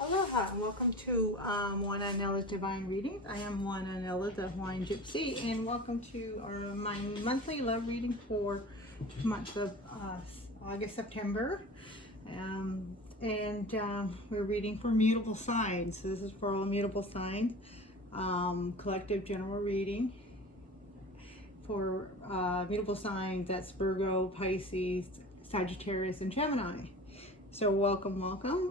Aloha and welcome to Moana Anela's Divine Readings. I am Moana Anela, the Hawaiian Gypsy, and welcome to my monthly love reading for the month of August, September. We're reading for mutable signs. So this is for all mutable signs. Collective general reading for mutable signs. That's Virgo, Pisces, Sagittarius, and Gemini. So welcome,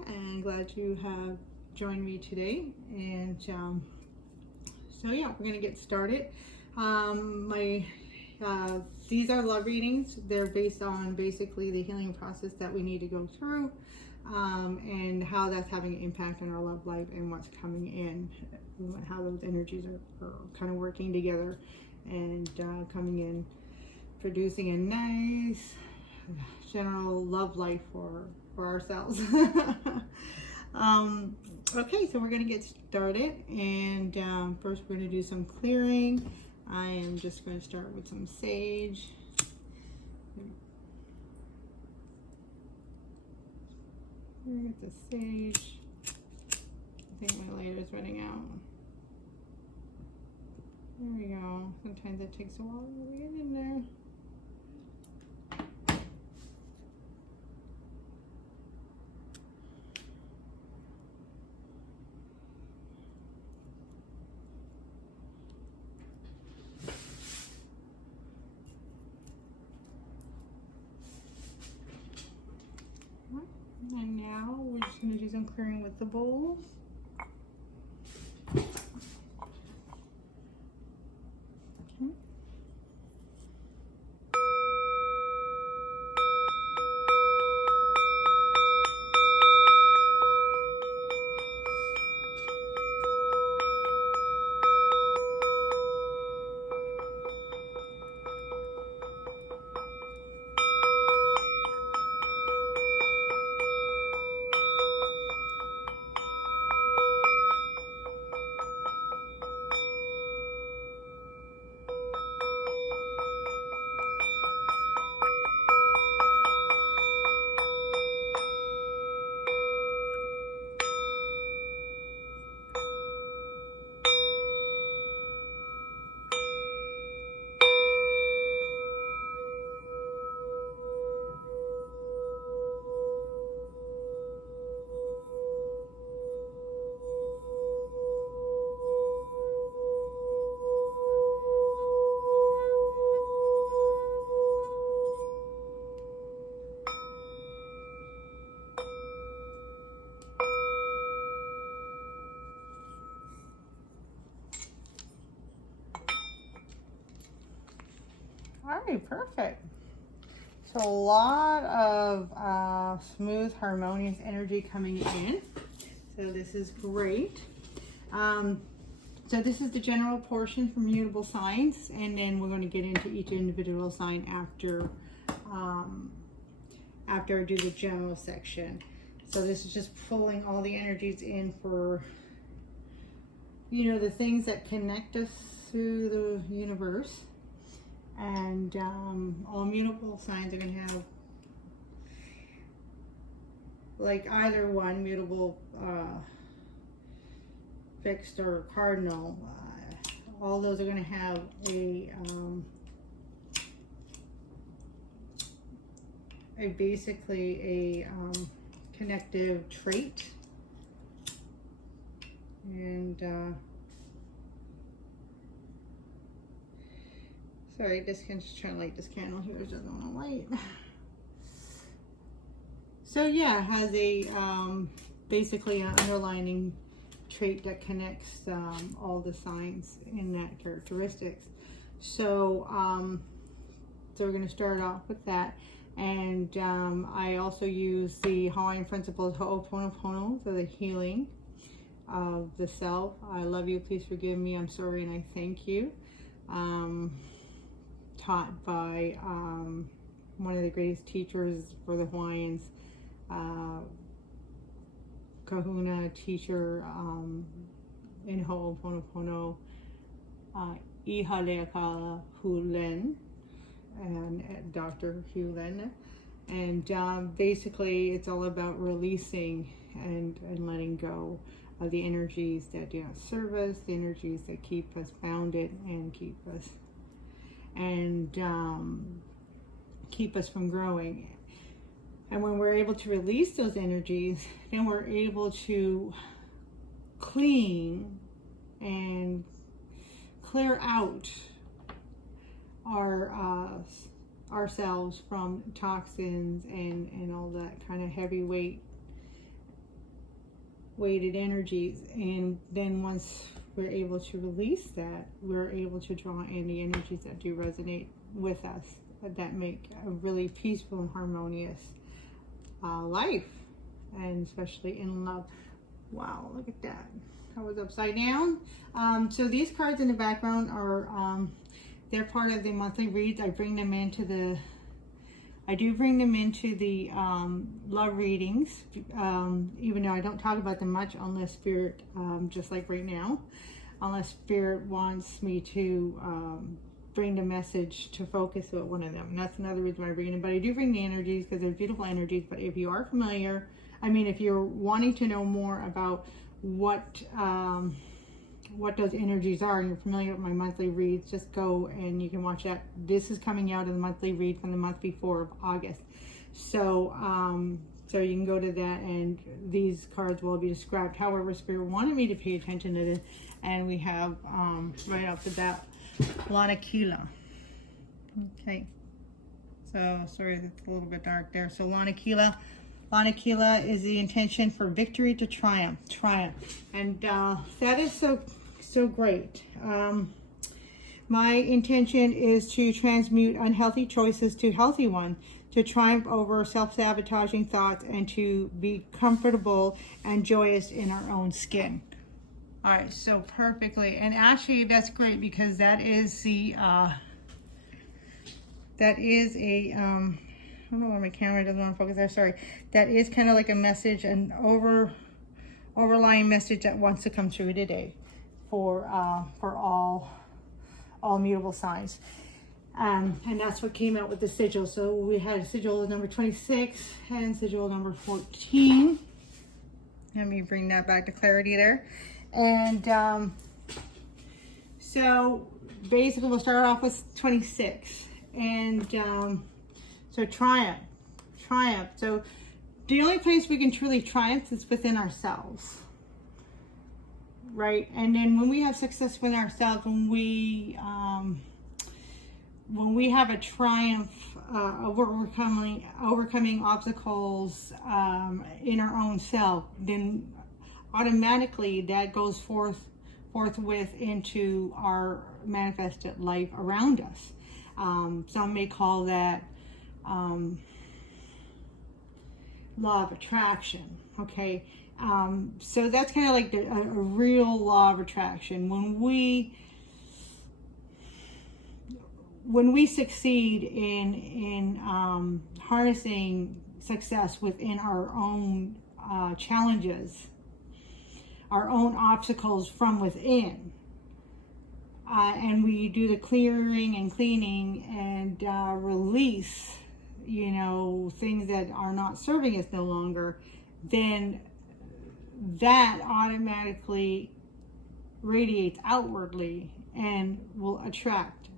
and glad you have joined me today. And so yeah, we're gonna get started. These are love readings. They're based on basically the healing process that we need to go through, and how that's having an impact on our love life and what's coming in, how those energies are kind of working together and coming in, producing a nice general love life for ourselves. Okay, so we're gonna get started, and first we're gonna do some clearing. I am just going to start with some sage. Get the sage. I think my lighter is running out. There we go. Sometimes it takes a while to get in there. And now we're just going to do some clearing with the bowls. Okay. All right, perfect. So a lot of smooth, harmonious energy coming in. So this is great. So this is the general portion for mutable signs, and then we're going to get into each individual sign after I do the general section. So this is just pulling all the energies in for, you know, the things that connect us through the universe. And all mutable signs are going to have, like, either one, mutable, fixed, or cardinal. All those are going to have basically a connective trait. And sorry, just trying to light this candle here. It doesn't want to light. So yeah, it has a basically an underlining trait that connects all the signs in that characteristics. So so we're going to start off with that, and I also use the Hawaiian principles Ho'o Pono Pono for the healing of the self. I love you, please forgive me, I'm sorry, and I thank you. Taught by one of the greatest teachers for the Hawaiians, kahuna teacher in Ho'o Pono Pono, Ihaleakala Hew Len, and Dr. Hew Len. And basically it's all about releasing and letting go of the energies that do not serve us, the energies that keep us bounded and keep us from growing. And when we're able to release those energies, then we're able to clean and clear out ourselves from toxins and all that kind of weighted energies. And then once we're able to release that, we're able to draw in the energies that do resonate with us, that make a really peaceful and harmonious life, and especially in love. Wow, look at that. That was upside down. So these cards in the background are they're part of the monthly reads. I do bring them into the love readings, even though I don't talk about them much unless Spirit, just like right now, unless Spirit wants me to bring the message to focus with one of them. And that's another reason why I bring them. But I do bring the energies because they're beautiful energies. But if you are familiar, if you're wanting to know more about what those energies are, and you're familiar with my monthly reads, just go and you can watch that. This is coming out of the monthly read from the month before of August. So so you can go to that, and these cards will be described. However, Spirit wanted me to pay attention to this, and we have right off the bat, Ihaleakala. Okay, so sorry that's a little bit dark there. So Ihaleakala is the intention for victory to triumph, and that is so great. My intention is to transmute unhealthy choices to healthy ones, to triumph over self-sabotaging thoughts, and to be comfortable and joyous in our own skin. All right, so perfectly. And actually that's great because that is a I don't know why my camera doesn't want to focus there, sorry. That is kind of like a message, an overlying message that wants to come through today for all mutable signs. And that's what came out with the sigil. So we had sigil number 26 and sigil number 14. Let me bring that back to clarity there. And so basically we'll start off with 26. And so triumph. So the only place we can truly triumph is within ourselves, right? And then when we have success within ourselves, when we have a triumph of overcoming obstacles in our own self, then automatically that goes forthwith into our manifested life around us. Some may call that law of attraction. Okay, so that's kind of like a real law of attraction. When we succeed in harnessing success within our own challenges, our own obstacles from within, and we do the clearing and cleaning and release, things that are not serving us no longer, then that automatically radiates outwardly and will attract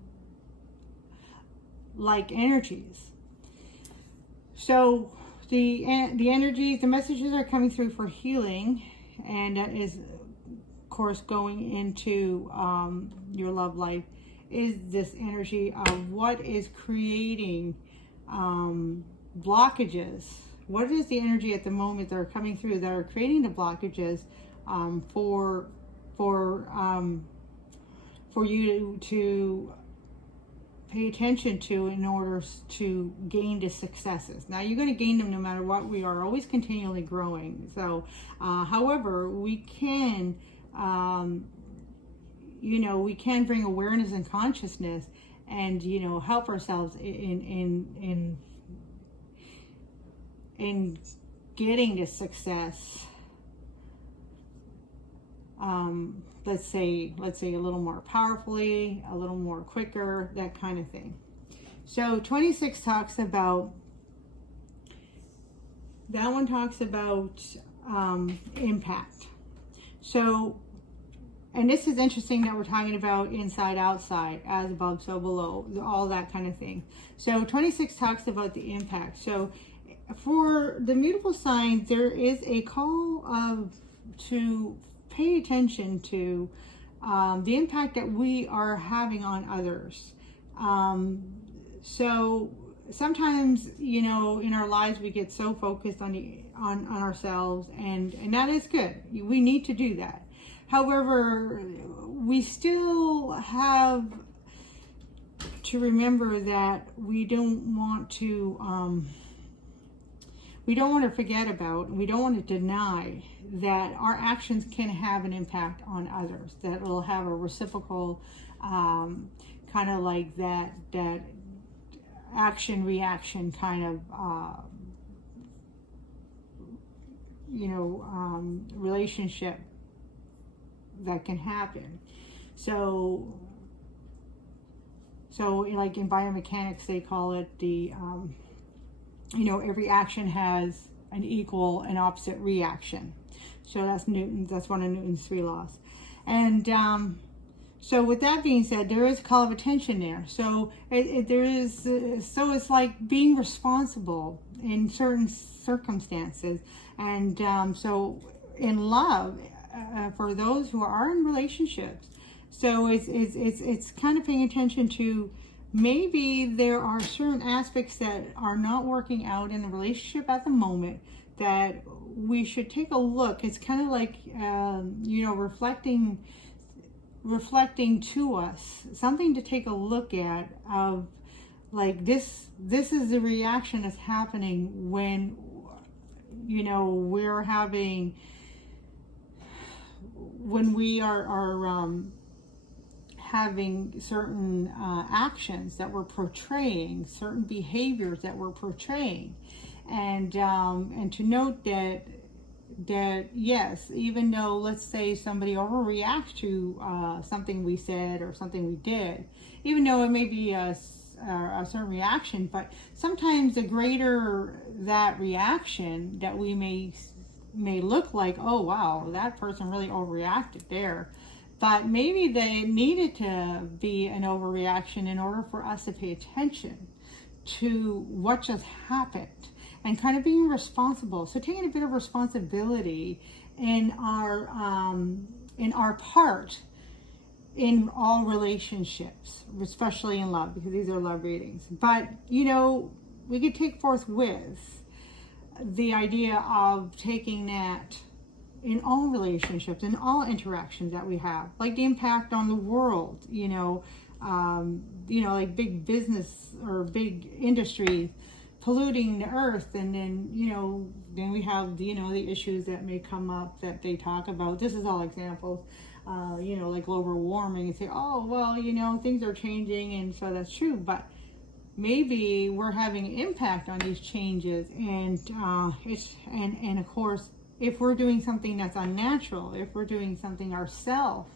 like energies. So the energies, the messages are coming through for healing, and that is, of course, going into your love life, is this energy of what is creating blockages. What is the energy at the moment that are coming through that are creating the blockages for you to pay attention to in order to gain the successes? Now, you're going to gain them no matter what. We are always continually growing. So, however, we can, we can bring awareness and consciousness and, help ourselves in getting this success. Let's say a little more powerfully, a little more quicker, that kind of thing. So 26 talks about impact. So, and this is interesting that we're talking about inside, outside, as above, so below, all that kind of thing. So 26 talks about the impact. So for the mutable signs, there is a call to pay attention to the impact that we are having on others. So sometimes, you know, in our lives we get so focused on ourselves, and that is good. We need to do that. However, we still have to remember that we don't want to forget about, we don't want to deny that our actions can have an impact on others, that will have a reciprocal kind of like that action reaction kind of relationship that can happen. So like in biomechanics, they call it the every action has an equal and opposite reaction. So that's one of Newton's 3 laws. And so with that being said, there is a call of attention there. So so it's like being responsible in certain circumstances. And so in love, for those who are in relationships, so it's kind of paying attention to, maybe there are certain aspects that are not working out in the relationship at the moment that we should take a look. It's kind of like reflecting to us, something to take a look at, of like this is the reaction that's happening when we are having certain actions that we're portraying, certain behaviors that we're portraying, and to note that yes, even though, let's say, somebody overreacts to something we said or something we did, even though it may be a certain reaction, but sometimes the greater that reaction, that we may look like, oh wow, that person really overreacted there. But maybe they needed to be an overreaction in order for us to pay attention to what just happened, and kind of being responsible. So taking a bit of responsibility in our part in all relationships, especially in love, because these are love readings. But we could take forth with the idea of taking that in all relationships, in all interactions that we have, like the impact on the world, like big business or big industry polluting the earth, and then we have the issues that may come up that they talk about. This is all examples, like global warming, and say, oh well, things are changing, and so that's true, but maybe we're having an impact on these changes, and of course, if we're doing something that's unnatural, if we're doing something ourselves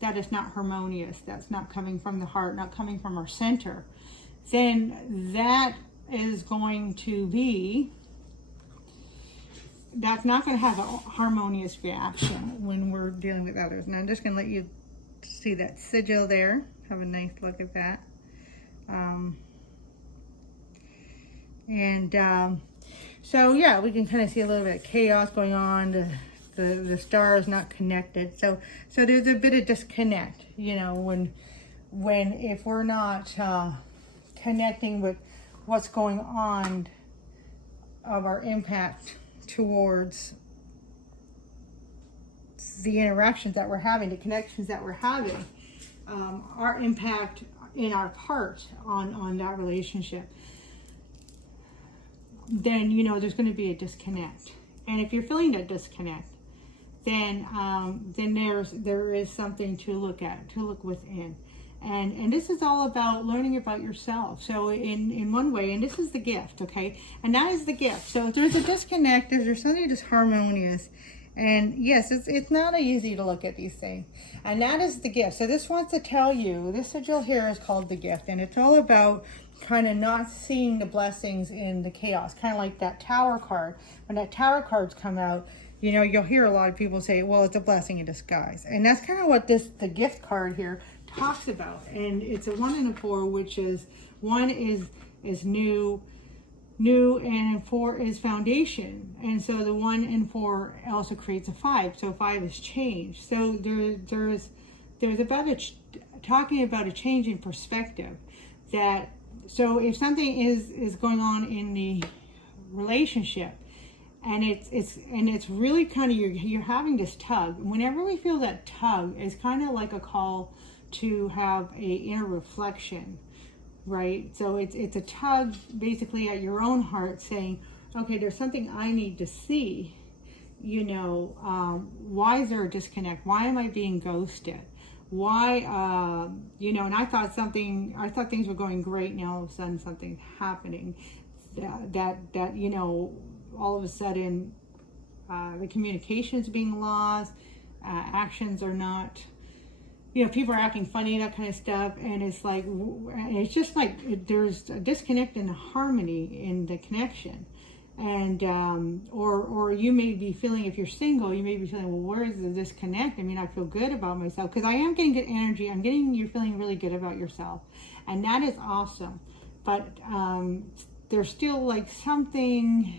that is not harmonious, that's not coming from the heart, not coming from our center, then that is going to be, that's not going to have a harmonious reaction when we're dealing with others. And I'm just going to let you see that sigil there. Have a nice look at that. So yeah, we can kind of see a little bit of chaos going on. The star is not connected. So there's a bit of disconnect, when if we're not connecting with what's going on of our impact towards the interactions that we're having, the connections that we're having, our impact in our part on that relationship, then there's going to be a disconnect. And if you're feeling that disconnect, then there is something to look at, to look within. And this is all about learning about yourself. So in one way, and this is the gift, okay? And that is the gift. So if there's a disconnect, there's something disharmonious. And yes, it's not easy to look at these things. And that is the gift. So this wants to tell you, this sigil here is called the gift. And it's all about kind of not seeing the blessings in the chaos. Kind of like that Tower card. When that Tower cards come out, you know, you'll hear a lot of people say, well, it's a blessing in disguise. And that's kind of what the gift card here talks about. And it's a 1 and a 4, which is 1 is new, and 4 is foundation. And so the 1 and 4 also creates a 5. So 5 is change. So there's about talking about a change in perspective. That so if something is going on in the relationship, and it's really kind of you're having this tug. Whenever we feel that tug, it's kind of like a call to have a inner reflection. Right? So it's a tug basically at your own heart saying, okay, there's something I need to see. You know, why is there a disconnect? Why am I being ghosted? Why, you know, and I thought things were going great. Now all of a sudden something's happening that, you know, all of a sudden the communication is being lost, actions are not, you know, people are acting funny, that kind of stuff. And it's like, it's just like there's a disconnect in the harmony in the connection. And, or you may be feeling, if you're single, you may be feeling, well, where is the disconnect? I mean, I feel good about myself because I am getting good energy. You're feeling really good about yourself. And that is awesome. But, there's still like something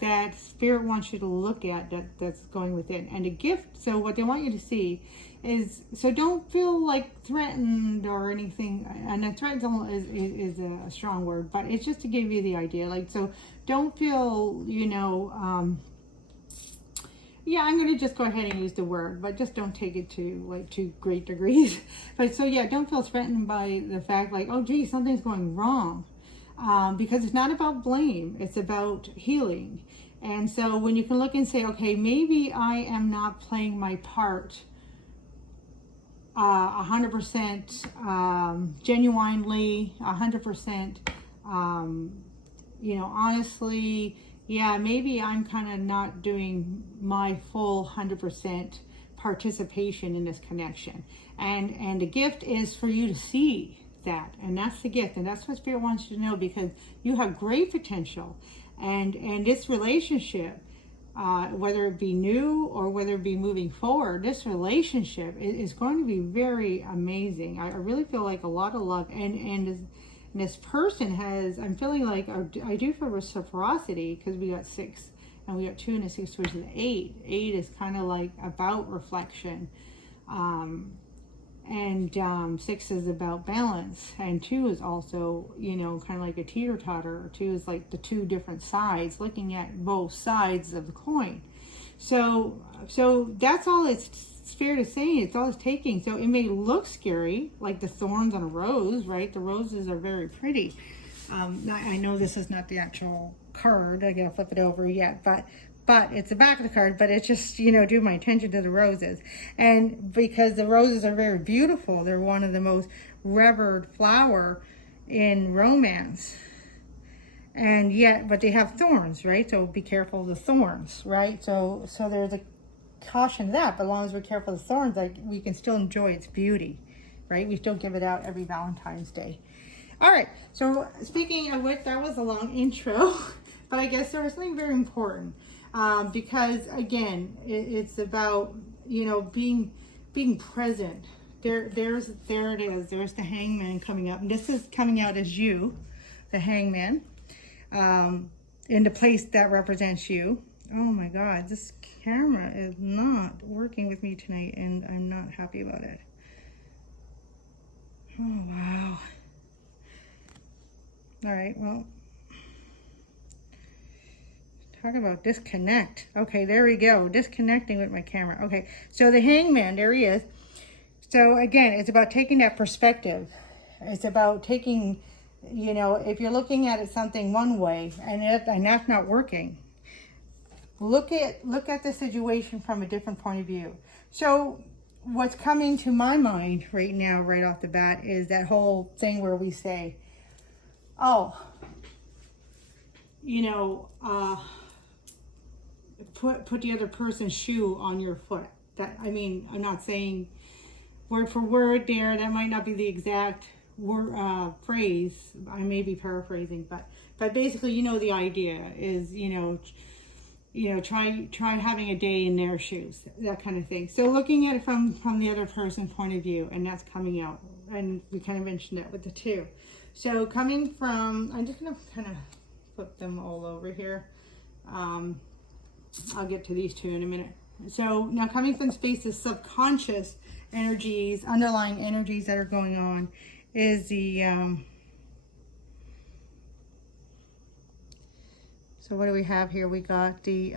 that Spirit wants you to look at that's going within. And a gift, so what they want you to see is, so don't feel like threatened or anything. And a threat is a strong word, but it's just to give you the idea. Like, so don't feel, you know, yeah, I'm going to just go ahead and use the word, but just don't take it to great degrees. But so yeah, don't feel threatened by the fact like, oh gee, something's going wrong. Because it's not about blame, it's about healing. And so when you can look and say, okay, maybe I am not playing my part 100% genuinely, 100%, you know, honestly, yeah, maybe I'm kind of not doing my full 100% participation in this connection. And the gift is for you to see that, and that's the gift, and that's what Spirit wants you to know, because you have great potential, and this relationship, whether it be new or whether it be moving forward, this relationship is going to be very amazing. I really feel like a lot of love, and this person has, I'm feeling like I do feel reciprocity, because we got 6 and we got 2 and a 6, which is 8. 8 is kind of like about reflection. And 6 is about balance, and 2 is also, you know, kind of like a teeter-totter. 2 is like the 2 different sides, looking at both sides of the coin. So that's all it's Spirit is saying. It's all it's taking. So it may look scary, like the thorns on a rose, right? The roses are very pretty. I know this is not the actual card. I gotta flip it over yet, but it's the back of the card, but it's just, you know, drew my attention to the roses. And because the roses are very beautiful, they're one of the most revered flower in romance. And yet, but they have thorns, right? So be careful of the thorns, right? So there's a caution to that, but as long as we're careful of the thorns, like, we can still enjoy its beauty, right? We still give it out every Valentine's Day. All right, so speaking of which, that was a long intro, but I guess there was something very important. Because again, it's about, you know, being present. There it is. There's the Hangman coming up, and this is coming out as you, the Hangman, in the place that represents you. Oh my God, this camera is not working with me tonight, and I'm not happy about it. Oh wow. All right, well. Talk about disconnect. Okay, there we go. Disconnecting with my camera. Okay, so the Hangman, there he is. So again, it's about taking that perspective. It's about taking, you know, if you're looking at it something one way and that's not working, look at the situation from a different point of view. So what's coming to my mind right now, right off the bat, is that whole thing where we say, oh, you know, put the other person's shoe on your foot. That, I mean, I'm not saying word for word there. That might not be the exact word, phrase. I may be paraphrasing, but basically, you know, the idea is, you know, you know, try having a day in their shoes, that kind of thing. So looking at it from the other person's point of view, and that's coming out. And we kind of mentioned that with the 2. So coming from, I'm just going to kind of flip them all over here. I'll get to these 2 in a minute. So now coming from space, the subconscious energies, underlying energies that are going on is the, so what do we have here? We got the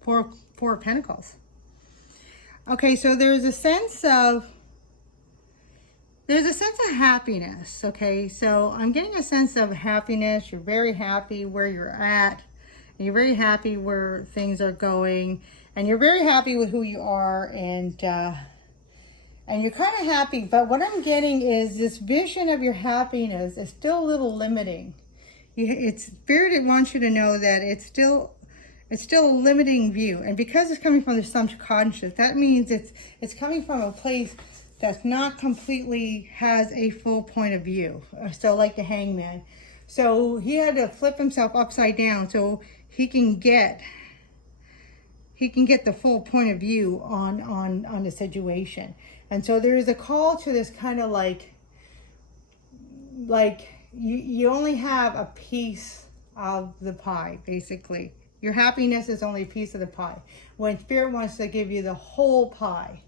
Four of Pentacles. Okay, so there's a sense of happiness, okay? So I'm getting a sense of happiness. You're very happy where you're at. And you're very happy where things are going. And you're very happy with who you are. And you're kind of happy. But what I'm getting is this vision of your happiness is still a little limiting. Spirit wants you to know that it's still a limiting view. And because it's coming from the subconscious, that means it's coming from a place that's not completely has a full point of view. So like the Hangman. So he had to flip himself upside down so he can get the full point of view on the situation. And so there is a call to this kind of like you only have a piece of the pie, basically. Your happiness is only a piece of the pie, when Spirit wants to give you the whole pie.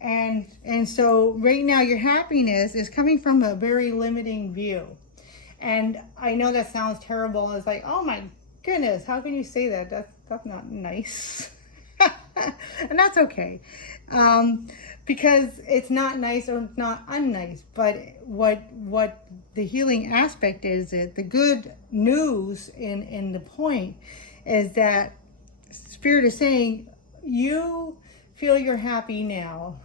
And so right now your happiness is coming from a very limiting view. And I know that sounds terrible. It's like, oh my goodness, how can you say that? That's not nice. And that's okay. Because it's not nice or not unnice. But what the healing aspect is, the good news in the point is that Spirit is saying, you feel you're happy now.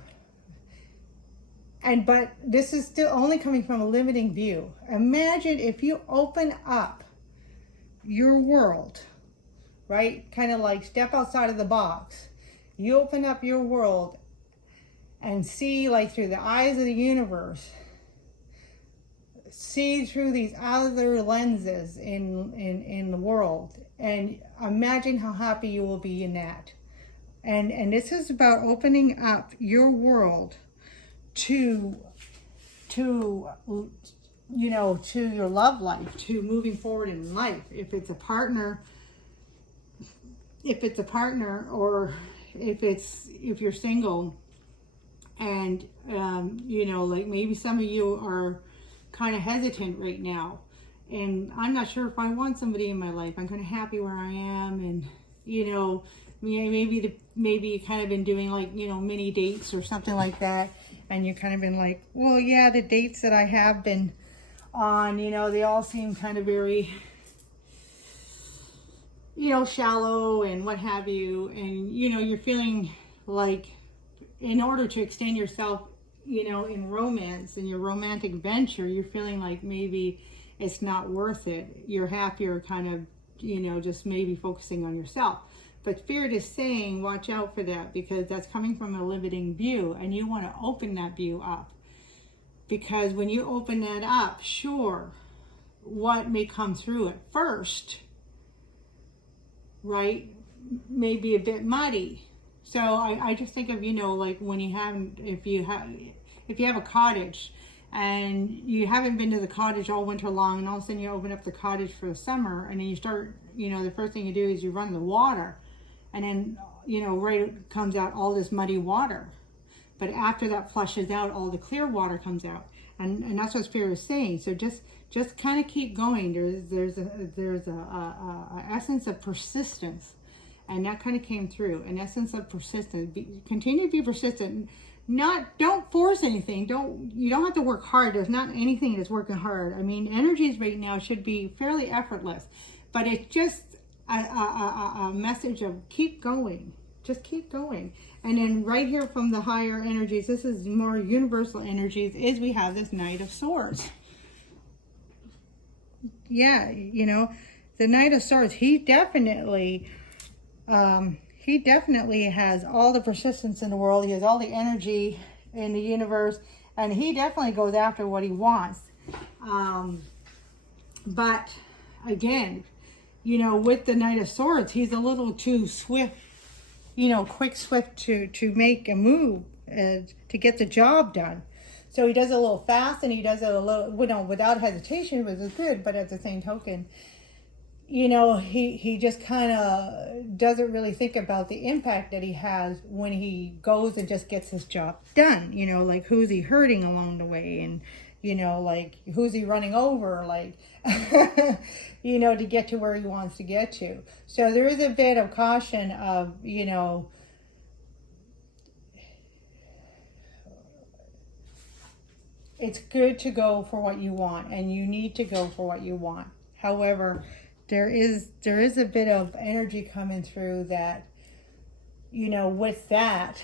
But this is still only coming from a limiting view. Imagine if you open up your world, right? Kind of like step outside of the box. You open up your world and see like through the eyes of the universe. See through these other lenses in the world. And imagine how happy you will be in that. And this is about opening up your world to your love life, to moving forward in life. If it's a partner, or if you're single, and like maybe some of you are kind of hesitant right now, and I'm not sure if I want somebody in my life. I'm kind of happy where I am, and maybe you kind of been doing like mini dates or something like that. And you've kind of been like, well, yeah, the dates that I have been on, they all seem kind of very, shallow and what have you. And, you're feeling like in order to extend yourself, in romance, in your romantic venture, you're feeling like maybe it's not worth it. You're happier kind of, just maybe focusing on yourself. But Spirit is saying, watch out for that, because that's coming from a limiting view, and you want to open that view up. Because when you open that up, sure, what may come through at first, right, may be a bit muddy. So I just think of, like when if you have a cottage and you haven't been to the cottage all winter long, and all of a sudden you open up the cottage for the summer, and then you start, the first thing you do is you run the water. And then, right comes out all this muddy water. But after that flushes out, all the clear water comes out. And that's what Spirit is saying. So just kind of keep going. There's a essence of persistence. And that kind of came through. An essence of persistence. Continue to be persistent. Don't force anything. You don't have to work hard. There's not anything that's working hard. I mean, energies right now should be fairly effortless. But it's just a message of keep going. Just keep going. And then right here from the higher energies, this is more universal energies, is we have this Knight of Swords. Yeah, the Knight of Swords, he definitely has all the persistence in the world. He has all the energy in the universe, and he definitely goes after what he wants. But again, you know, with the Knight of Swords, he's a little too swift, you know, quick, swift to make a move to get the job done. So he does it a little fast, and he does it a little, you know, without hesitation, which is good. But at the same token, you know, he just kind of doesn't really think about the impact that he has when he goes and just gets his job done. You know, like, who's he hurting along the way, and, you know, like, who's he running over, like, you know, to get to where he wants to get to. So there is a bit of caution of, you know, it's good to go for what you want, and you need to go for what you want. However, there is a bit of energy coming through that, you know, with that,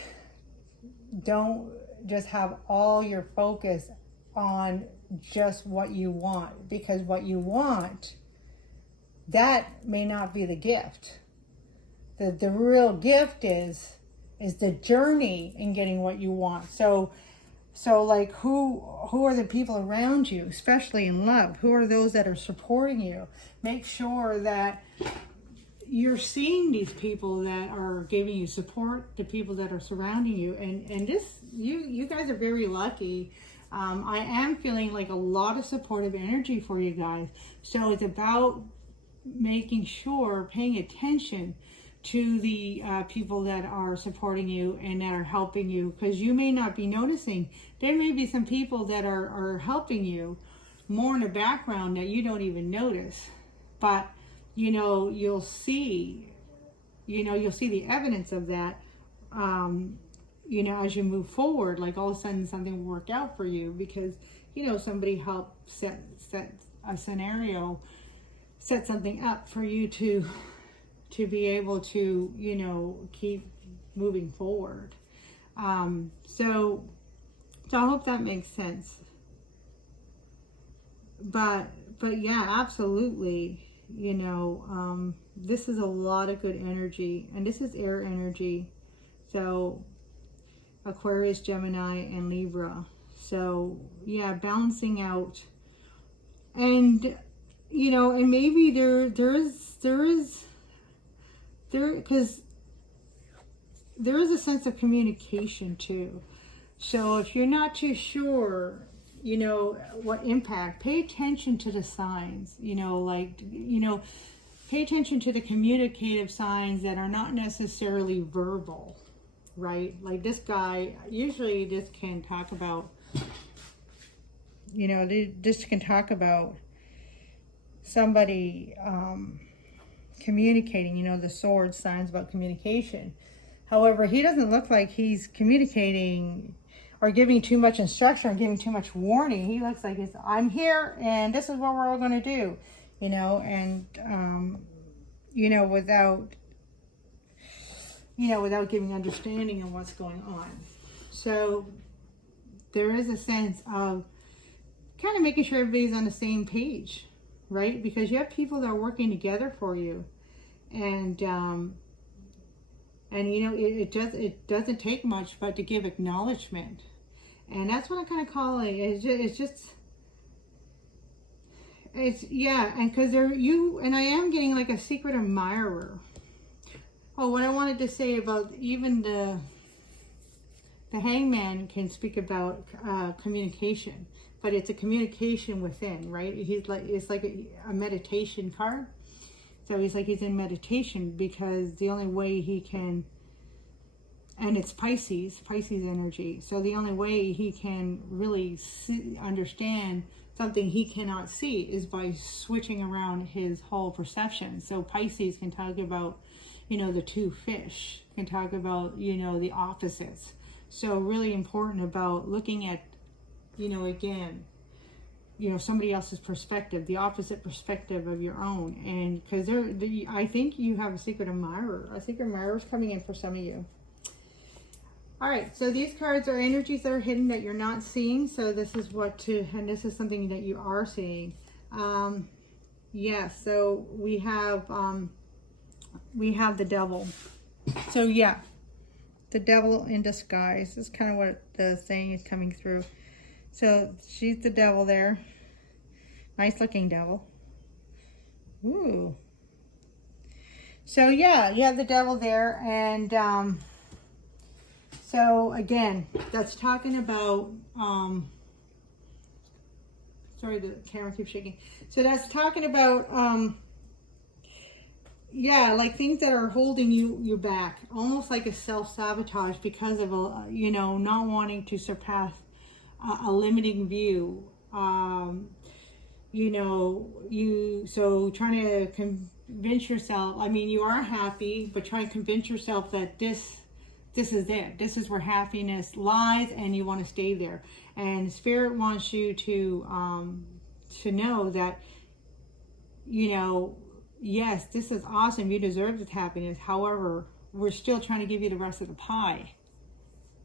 don't just have all your focus on just what you want, because what you want, that may not be the gift. The real gift is the journey in getting what you want. So like, who are the people around you, especially in love? Who are those that are supporting you? Make sure that you're seeing these people that are giving you support, the people that are surrounding you. And this, you guys are very lucky. I am feeling like a lot of supportive energy for you guys. So it's about making sure, paying attention to the people that are supporting you and that are helping you, because you may not be noticing. There may be some people that are helping you more in the background that you don't even notice, but you know, you'll see the evidence of that, you know, as you move forward. Like, all of a sudden something will work out for you because, you know, somebody helped set a scenario, set something up for you to be able to, you know, keep moving forward. So I hope that makes sense. But yeah, absolutely. You know, this is a lot of good energy, and this is air energy. So Aquarius, Gemini, and Libra. So yeah, balancing out, and you know, and maybe because there is a sense of communication too. So if you're not too sure, you know, what impact, pay attention to the signs, you know, like, you know, pay attention to the communicative signs that are not necessarily verbal, right? Like this guy, usually this can talk about, you know, this can talk about somebody, communicating, you know, the sword signs about communication. However, he doesn't look like he's communicating or giving too much instruction or giving too much warning. He looks like it's, I'm here and this is what we're all going to do, you know, and, you know, without giving understanding of what's going on. So there is a sense of kind of making sure everybody's on the same page, right? Because you have people that are working together for you, and you know, it doesn't take much but to give acknowledgement, and that's what I kind of call it. It's yeah, and because I am getting like a secret admirer. Oh, what I wanted to say about even the Hangman can speak about communication. But it's a communication within, right? It's like a meditation card. So he's in meditation, because the only way he can, and it's Pisces energy. So the only way he can really understand something he cannot see is by switching around his whole perception. So Pisces can talk about, you know, the two fish, can talk about, you know, the opposites. So really important about looking at, you know, again, you know, somebody else's perspective, the opposite perspective of your own. And because I think you have a secret admirer. A secret admirer is coming in for some of you. All right, so these cards are energies that are hidden that you're not seeing. So this is and this is something that you are seeing. Yeah, so we have the devil. So yeah, the devil in disguise is kind of what the saying is coming through. So she's the devil there. Nice looking devil. Ooh. So yeah, you have the devil there, and so again, that's talking about, sorry, the camera keeps shaking. So that's talking about, yeah, like things that are holding you back, almost like a self-sabotage because of, you know, not wanting to surpass a limiting view. You know, so trying to convince yourself, I mean, you are happy, but trying to convince yourself that this is it. This is where happiness lies, and you want to stay there. And Spirit wants you to know that, you know, yes, this is awesome. You deserve this happiness. However, we're still trying to give you the rest of the pie.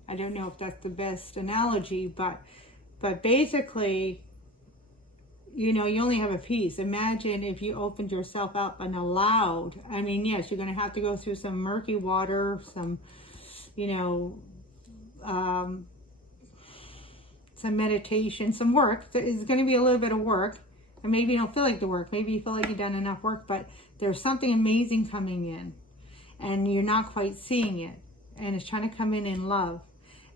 I don't know if that's the best analogy, but basically, you know, you only have a piece. Imagine if you opened yourself up and allowed, I mean, yes, you're going to have to go through some murky water, some, you know, some meditation, some work. It's going to be a little bit of work. And maybe you don't feel like the work. Maybe you feel like you've done enough work, but there's something amazing coming in and you're not quite seeing it. And it's trying to come in love.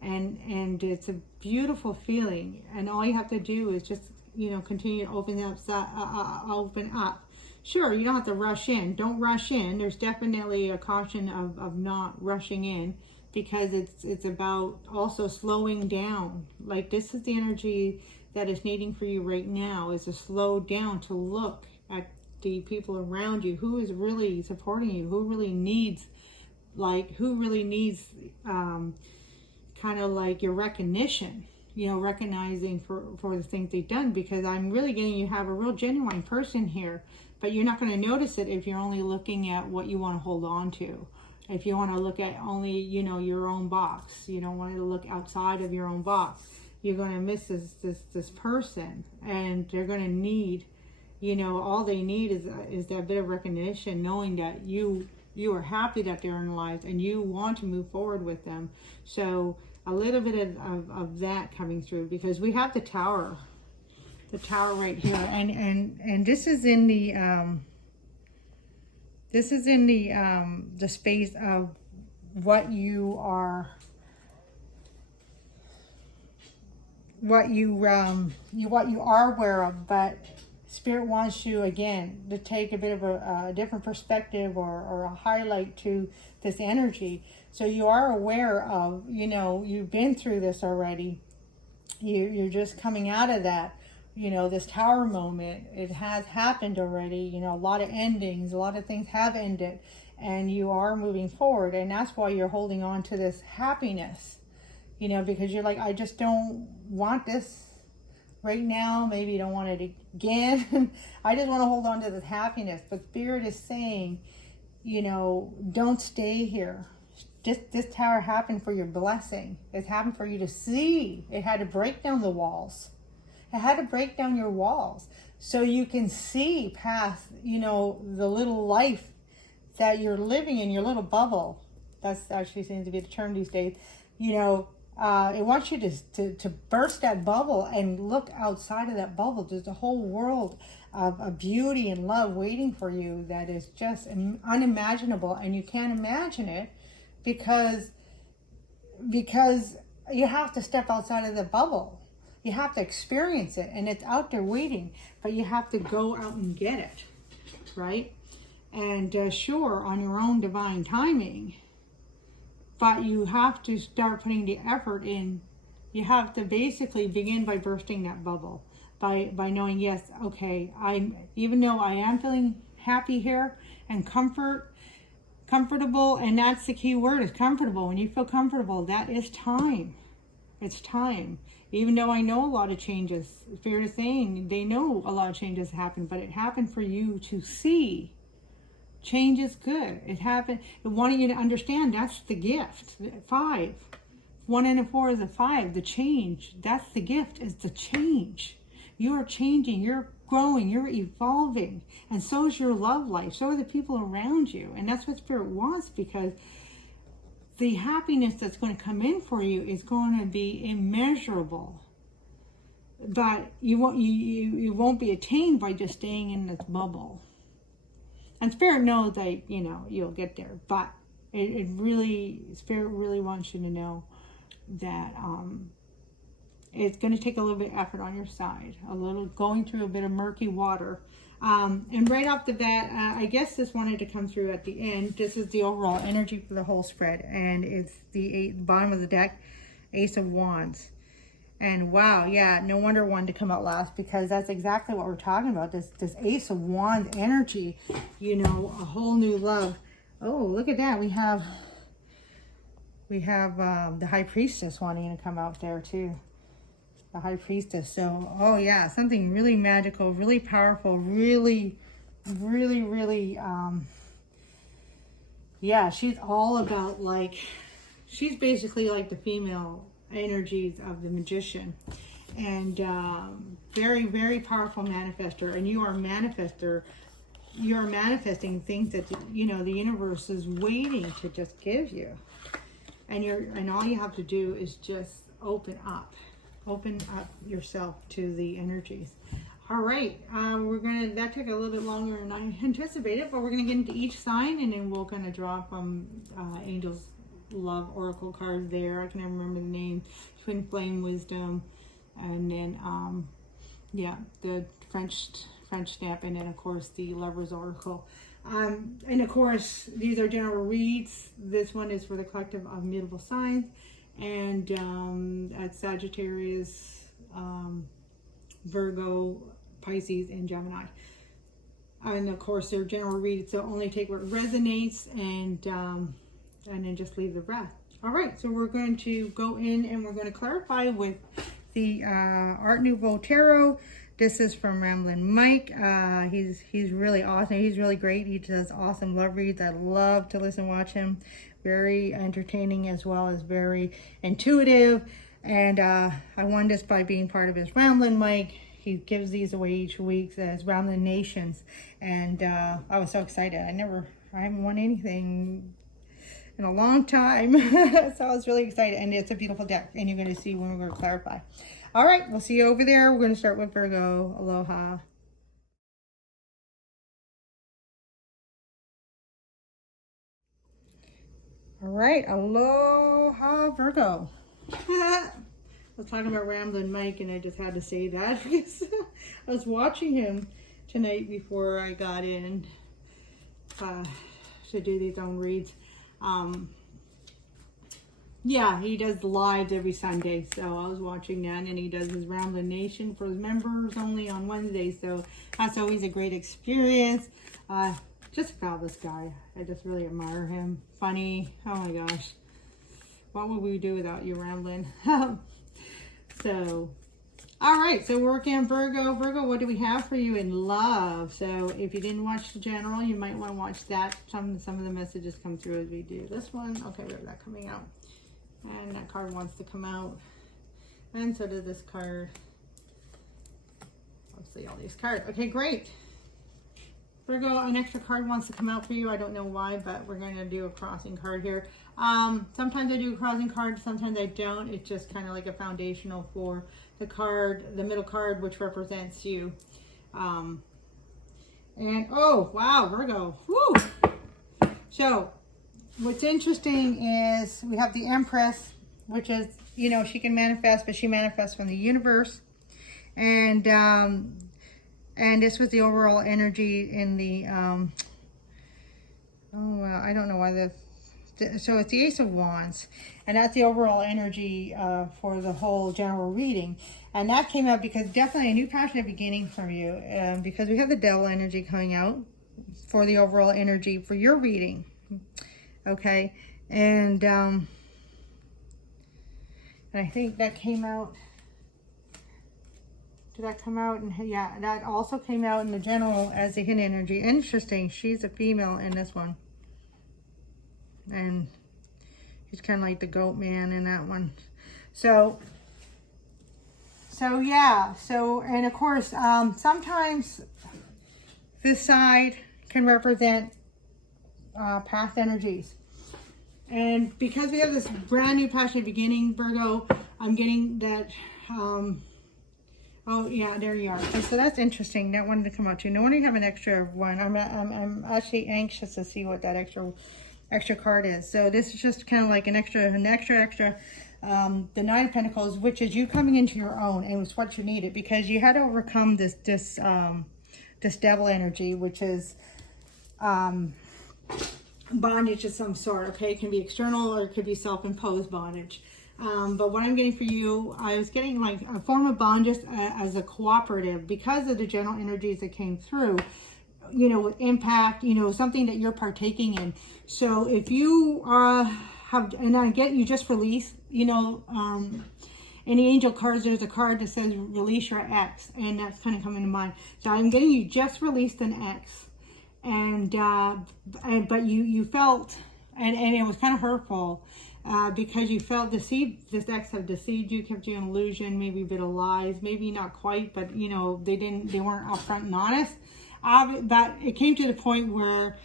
And it's a beautiful feeling. And all you have to do is just, you know, continue to open up. Sure, you don't have to rush in. Don't rush in. There's definitely a caution of not rushing in, because it's about also slowing down. Like, this is the energy that is needing for you right now, is to slow down, to look at the people around you, who is really supporting you, who really needs kind of like your recognition, you know, recognizing for the things they've done, because I'm really getting you have a real genuine person here, but you're not going to notice it if you're only looking at what you want to hold on to. If you want to look at only, you know, your own box, you don't want to look outside of your own box, you're going to miss this person, and they're going to need, you know, all they need is that bit of recognition, knowing that you are happy that they're in life and you want to move forward with them. So a little bit of that coming through, because we have the tower right here, and this is in the space of what you are aware of, but Spirit wants you again to take a bit of a different perspective or a highlight to this energy. So you are aware of, you know, you've been through this already. You're just coming out of that, you know, this tower moment. It has happened already. You know, a lot of endings, a lot of things have ended, and you are moving forward. And that's why you're holding on to this happiness, you know, because you're like, I just don't want this right now. Maybe you don't want it again. I just want to hold on to this happiness. But Spirit is saying, you know, don't stay here. This tower happened for your blessing. It happened for you to see. It had to break down the walls. It had to break down your walls so you can see past, you know, the little life that you're living in, your little bubble. That's actually seems to be the term these days. You know, it wants you to burst that bubble and look outside of that bubble. There's a whole world of beauty and love waiting for you that is just unimaginable, and you can't imagine it because you have to step outside of the bubble. You have to experience it, and it's out there waiting, but you have to go out and get it, right? And sure, on your own divine timing, but you have to start putting the effort in. You have to basically begin by bursting that bubble, by knowing, yes, okay, even though I am feeling happy here and comfortable, and that's the key word, is comfortable. When you feel comfortable, that is time. It's time. Even though I know a lot of changes, Spirit is saying they know a lot of changes happen, but it happened for you to see. Change is good. It happened. It wanted you to understand that's the gift. 5. 1 and a 4 is a 5. The change. That's the gift, is the change. You are changing. You're growing. You're evolving. And so is your love life. So are the people around you. And that's what Spirit wants, because the happiness that's going to come in for you is going to be immeasurable. But you won't be attained by just staying in this bubble. And Spirit knows that, you know, you'll get there, but Spirit really wants you to know that it's going to take a little bit of effort on your side, going through a bit of murky water. And right off the bat, I guess this wanted to come through at the end. This is the overall energy for the whole spread, and it's the bottom of the deck, Ace of Wands. And wow, yeah, no wonder one to come out last, because that's exactly what we're talking about. This Ace of Wands energy, you know, a whole new love. Oh, look at that. We have the High Priestess wanting to come out there too. The High Priestess. So, oh yeah, something really magical, really powerful, really, yeah, she's all about, like, she's basically like the female energies of the magician, and very powerful manifester. And you are manifesting things that, you know, the universe is waiting to just give you, and all you have to do is just open up yourself to the energies. All right, that took a little bit longer than I anticipated, but we're gonna get into each sign, and then we're gonna draw from Angels Love Oracle cards there. I can never remember the name. Twin Flame Wisdom, and then yeah, the French Stamp, and then of course the Lover's Oracle. And of course these are general reads. This one is for the collective of mutable signs, and at Sagittarius, Virgo, Pisces, and Gemini. And of course they're general reads, so only take what resonates, and then just leave the rest. All right, so we're going to go in and we're going to clarify with the Art Nouveau Tarot. This is from Ramblin' Mike. He's really awesome. He's really great. He does awesome love reads. I love to listen and watch him. Very entertaining, as well as very intuitive. And I won this by being part of his Ramblin' Mike. He gives these away each week as Ramblin' Nations. And I was so excited. I haven't won anything in a long time. So I was really excited, and it's a beautiful deck, and you're going to see when we're going to clarify. All right, we'll see you over there. We're going to start with Virgo. Aloha. All right, aloha, Virgo. I was talking about Ramblin' Mike, and I just had to say that because I was watching him tonight before I got in to do these own reads. Yeah, he does lives every Sunday, so I was watching that, and he does his Ramblin' Nation for his members only on Wednesday, so that's always a great experience. Just a fabulous guy. I just really admire him. Funny. Oh my gosh. What would we do without you, Ramblin'? So, all right, so working on Virgo. Virgo, what do we have for you in love? So if you didn't watch the general, you might want to watch that. Some of the messages come through as we do this one. Okay, we have that coming out. And that card wants to come out. And so does this card. Let's see all these cards. Okay, great. Virgo, an extra card wants to come out for you. I don't know why, but we're going to do a crossing card here. Sometimes I do a crossing card, sometimes I don't. It's just kind of like a foundational for the card, the middle card, which represents you. And oh, wow, Virgo. Woo! So, what's interesting is we have the Empress, which is, you know, she can manifest, but she manifests from the universe. And this was the overall energy in the, I don't know why so it's the Ace of Wands, and that's the overall energy for the whole general reading. And that came out because definitely a new passionate beginning from you, because we have the Devil energy coming out for the overall energy for your reading. Okay, and I think that came out. Did that come out? And yeah, that also came out in the general as the hidden energy. Interesting. She's a female in this one. And he's kind of like the goat man in that one. So yeah. So, and of course, sometimes this side can represent past energies. And because we have this brand new passionate beginning, Virgo, I'm getting that Oh yeah, there you are. Okay, so that's interesting. That wanted to come out too. No wonder you have an extra one. I'm actually anxious to see what that extra card is. So this is just kind of like an extra. The Nine of Pentacles, which is you coming into your own, and it's what you needed because you had to overcome this devil energy, which is bondage of some sort. Okay, it can be external or it could be self-imposed bondage. But what I'm getting for you, I was getting like a form of bondage as a cooperative because of the general energies that came through, you know, with impact, you know, something that you're partaking in. So if you have, and I get you just release, you know, in the angel cards, there's a card that says release your ex, and that's kind of coming to mind. So I'm getting you just released an ex, but you felt, and it was kind of hurtful. Because you felt deceived, this ex have deceived you, kept you in illusion, maybe a bit of lies, maybe not quite, but you know, they weren't upfront and honest. But it came to the point where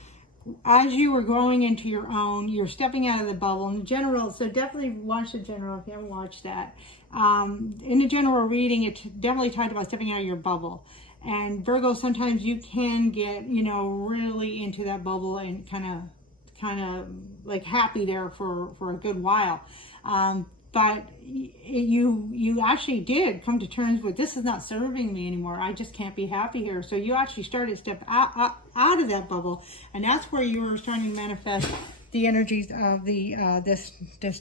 as you were growing into your own, you're stepping out of the bubble. In the general, so definitely watch the general if you haven't watched that. In the general reading, it definitely talked about stepping out of your bubble. And Virgo, sometimes you can get, you know, really into that bubble and kind of like happy there for a good while. But you actually did come to terms with, this is not serving me anymore. I just can't be happy here. So you actually started to step out of that bubble. And that's where you were starting to manifest the energies of the this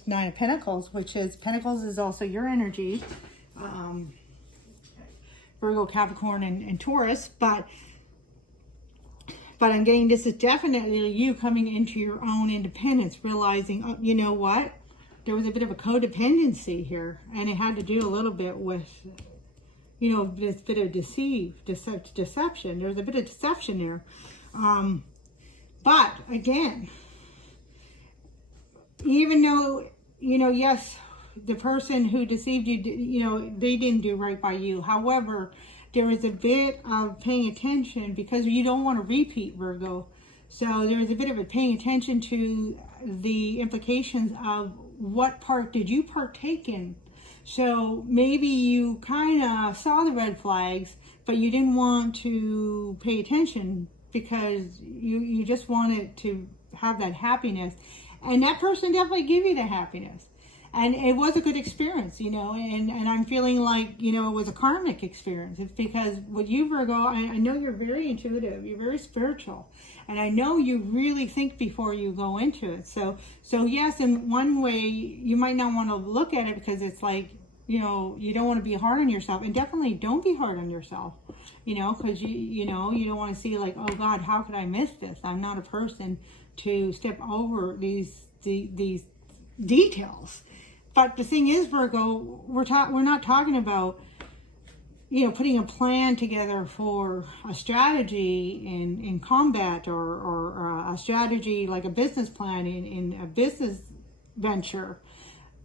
Nine of Pentacles, which is, Pentacles is also your energy. Virgo, Capricorn, and Taurus. But I'm getting, this is definitely you coming into your own independence, realizing, oh, you know what? There was a bit of a codependency here, and it had to do a little bit with, you know, this bit of deception. There's a bit of deception there. But again, even though, you know, yes, the person who deceived you, you know, they didn't do right by you. However, there is a bit of paying attention because you don't want to repeat, Virgo. So there is a bit of a paying attention to the implications of what part did you partake in. So maybe you kind of saw the red flags, but you didn't want to pay attention because you just wanted to have that happiness. And that person definitely gave you the happiness. And it was a good experience, you know, and I'm feeling like, you know, it was a karmic experience. It's because with you, Virgo, I know you're very intuitive, you're very spiritual, and I know you really think before you go into it. So yes, in one way, you might not want to look at it because it's like, you know, you don't want to be hard on yourself, and definitely don't be hard on yourself, you know, because you know, you don't want to see like, oh God, how could I miss this? I'm not a person to step over these details. But the thing is, Virgo, we're not talking about, you know, putting a plan together for a strategy in combat or a strategy like a business plan in a business venture.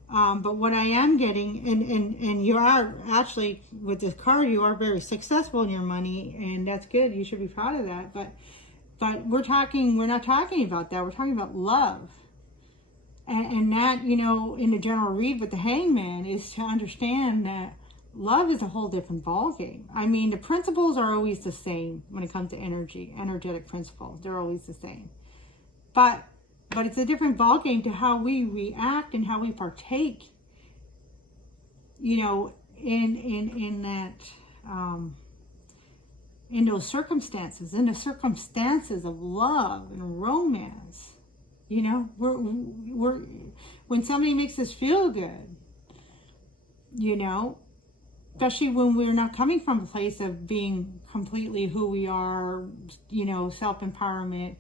But what I am getting, and you are actually, with this card, you are very successful in your money, and that's good. You should be proud of that. But we're not talking about that. We're talking about love. And that, you know, in the general read with the Hangman is to understand that love is a whole different ballgame. I mean, the principles are always the same when it comes to energetic principles. They're always the same. But it's a different ballgame to how we react and how we partake, you know, in that, in those circumstances, in the circumstances of love and romance. You know, we're when somebody makes us feel good, you know, especially when we're not coming from a place of being completely who we are, you know, self-empowerment,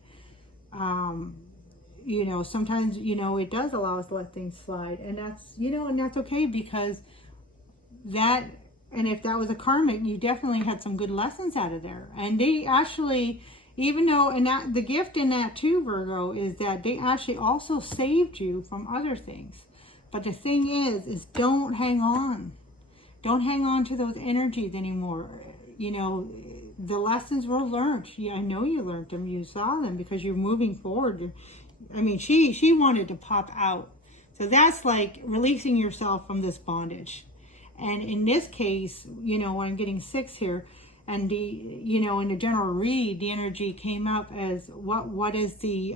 you know, sometimes, you know, it does allow us to let things slide, and that's, you know, and that's okay, because that, and if that was a karmic, you definitely had some good lessons out of there. And they actually, even though, and that the gift in that too, Virgo, is that they actually also saved you from other things. But the thing is don't hang on. Don't hang on to those energies anymore. You know, the lessons were learned. I know you learned them. You saw them because you're moving forward. I mean, she wanted to pop out. So that's like releasing yourself from this bondage. And in this case, you know, I'm getting 6 here, and the, you know, in the general read, the energy came up as what is the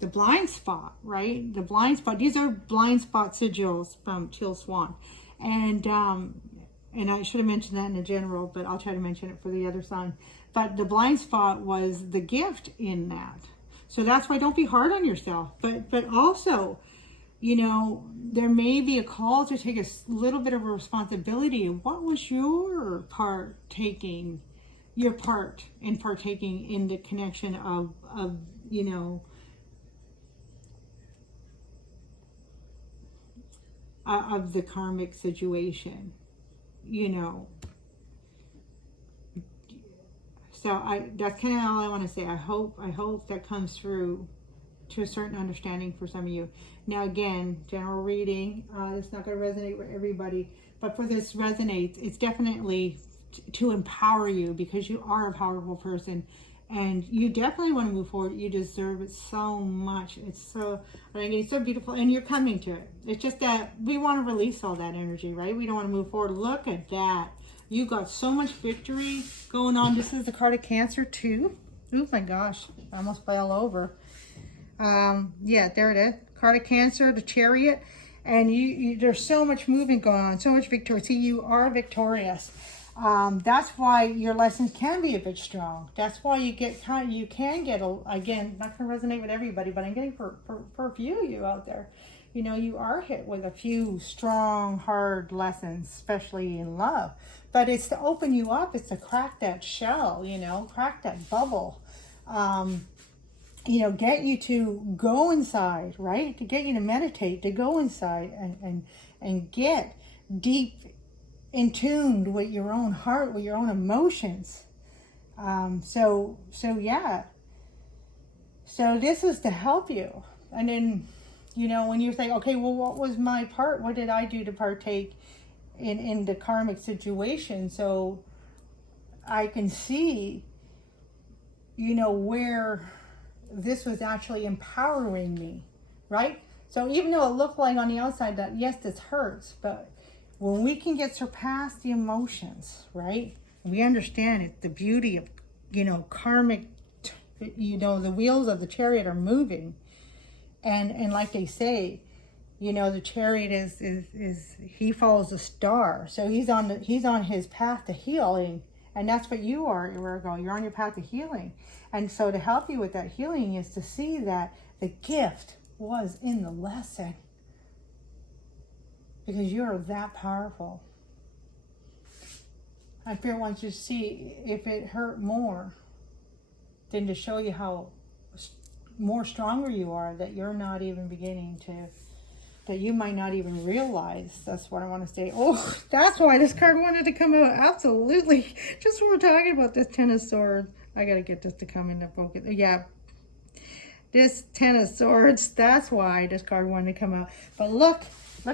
blind spot, right? The blind spot. These are blind spot sigils from Teal Swan, and I should have mentioned that in the general, but I'll try to mention it for the other sign. But the blind spot was the gift in that. So that's why don't be hard on yourself. But also, you know, there may be a call to take a little bit of a responsibility. What was your part in partaking in the connection of you know, of the karmic situation, you know? So that's kind of all I want to say. I hope that comes through to a certain understanding for some of you. Now again, general reading, it's not going to resonate with everybody, but for this resonates, it's definitely to empower you, because you are a powerful person and you definitely want to move forward. You deserve it so much. It's so beautiful, and you're coming to it. It's just that we want to release all that energy, right? We don't want to move forward. Look at that. You got so much victory going on. This is the card of Cancer too. Oh my gosh, I almost fell over. Yeah, there it is. Card of Cancer, the Chariot, and you there's so much movement going on, so much victory. See, you are victorious. That's why your lessons can be a bit strong. That's why you can get again, not going to resonate with everybody, but I'm getting for a few of you out there. You know, you are hit with a few strong, hard lessons, especially in love. But it's to open you up. It's to crack that shell, you know, crack that bubble. You know, get you to go inside, right? To get you to meditate, to go inside and get deep in tune with your own heart, with your own emotions. So yeah. So this is to help you. And then, you know, when you think, okay, well, what was my part? What did I do to partake in the karmic situation? So I can see, you know, where this was actually empowering me, right? So even though it looked like on the outside that, yes, this hurts, but when we can get surpast the emotions, right? We understand it, the beauty of, you know, karmic, you know, the wheels of the chariot are moving. And like they say, you know, the chariot is he follows the star. So he's on his path to healing. And that's what you are, Virgo. You're on your path to healing. And so to help you with that healing is to see that the gift was in the lesson. Because you're that powerful. I fear once you see if it hurt more than to show you how more stronger you are, that you're not even beginning to, that you might not even realize. That's what I want to say. Oh, that's why this card wanted to come out. Absolutely. Just when we're talking about this Ten of Swords. I got to get this to come into focus. Yeah. This Ten of Swords. That's why this card wanted to come out. But look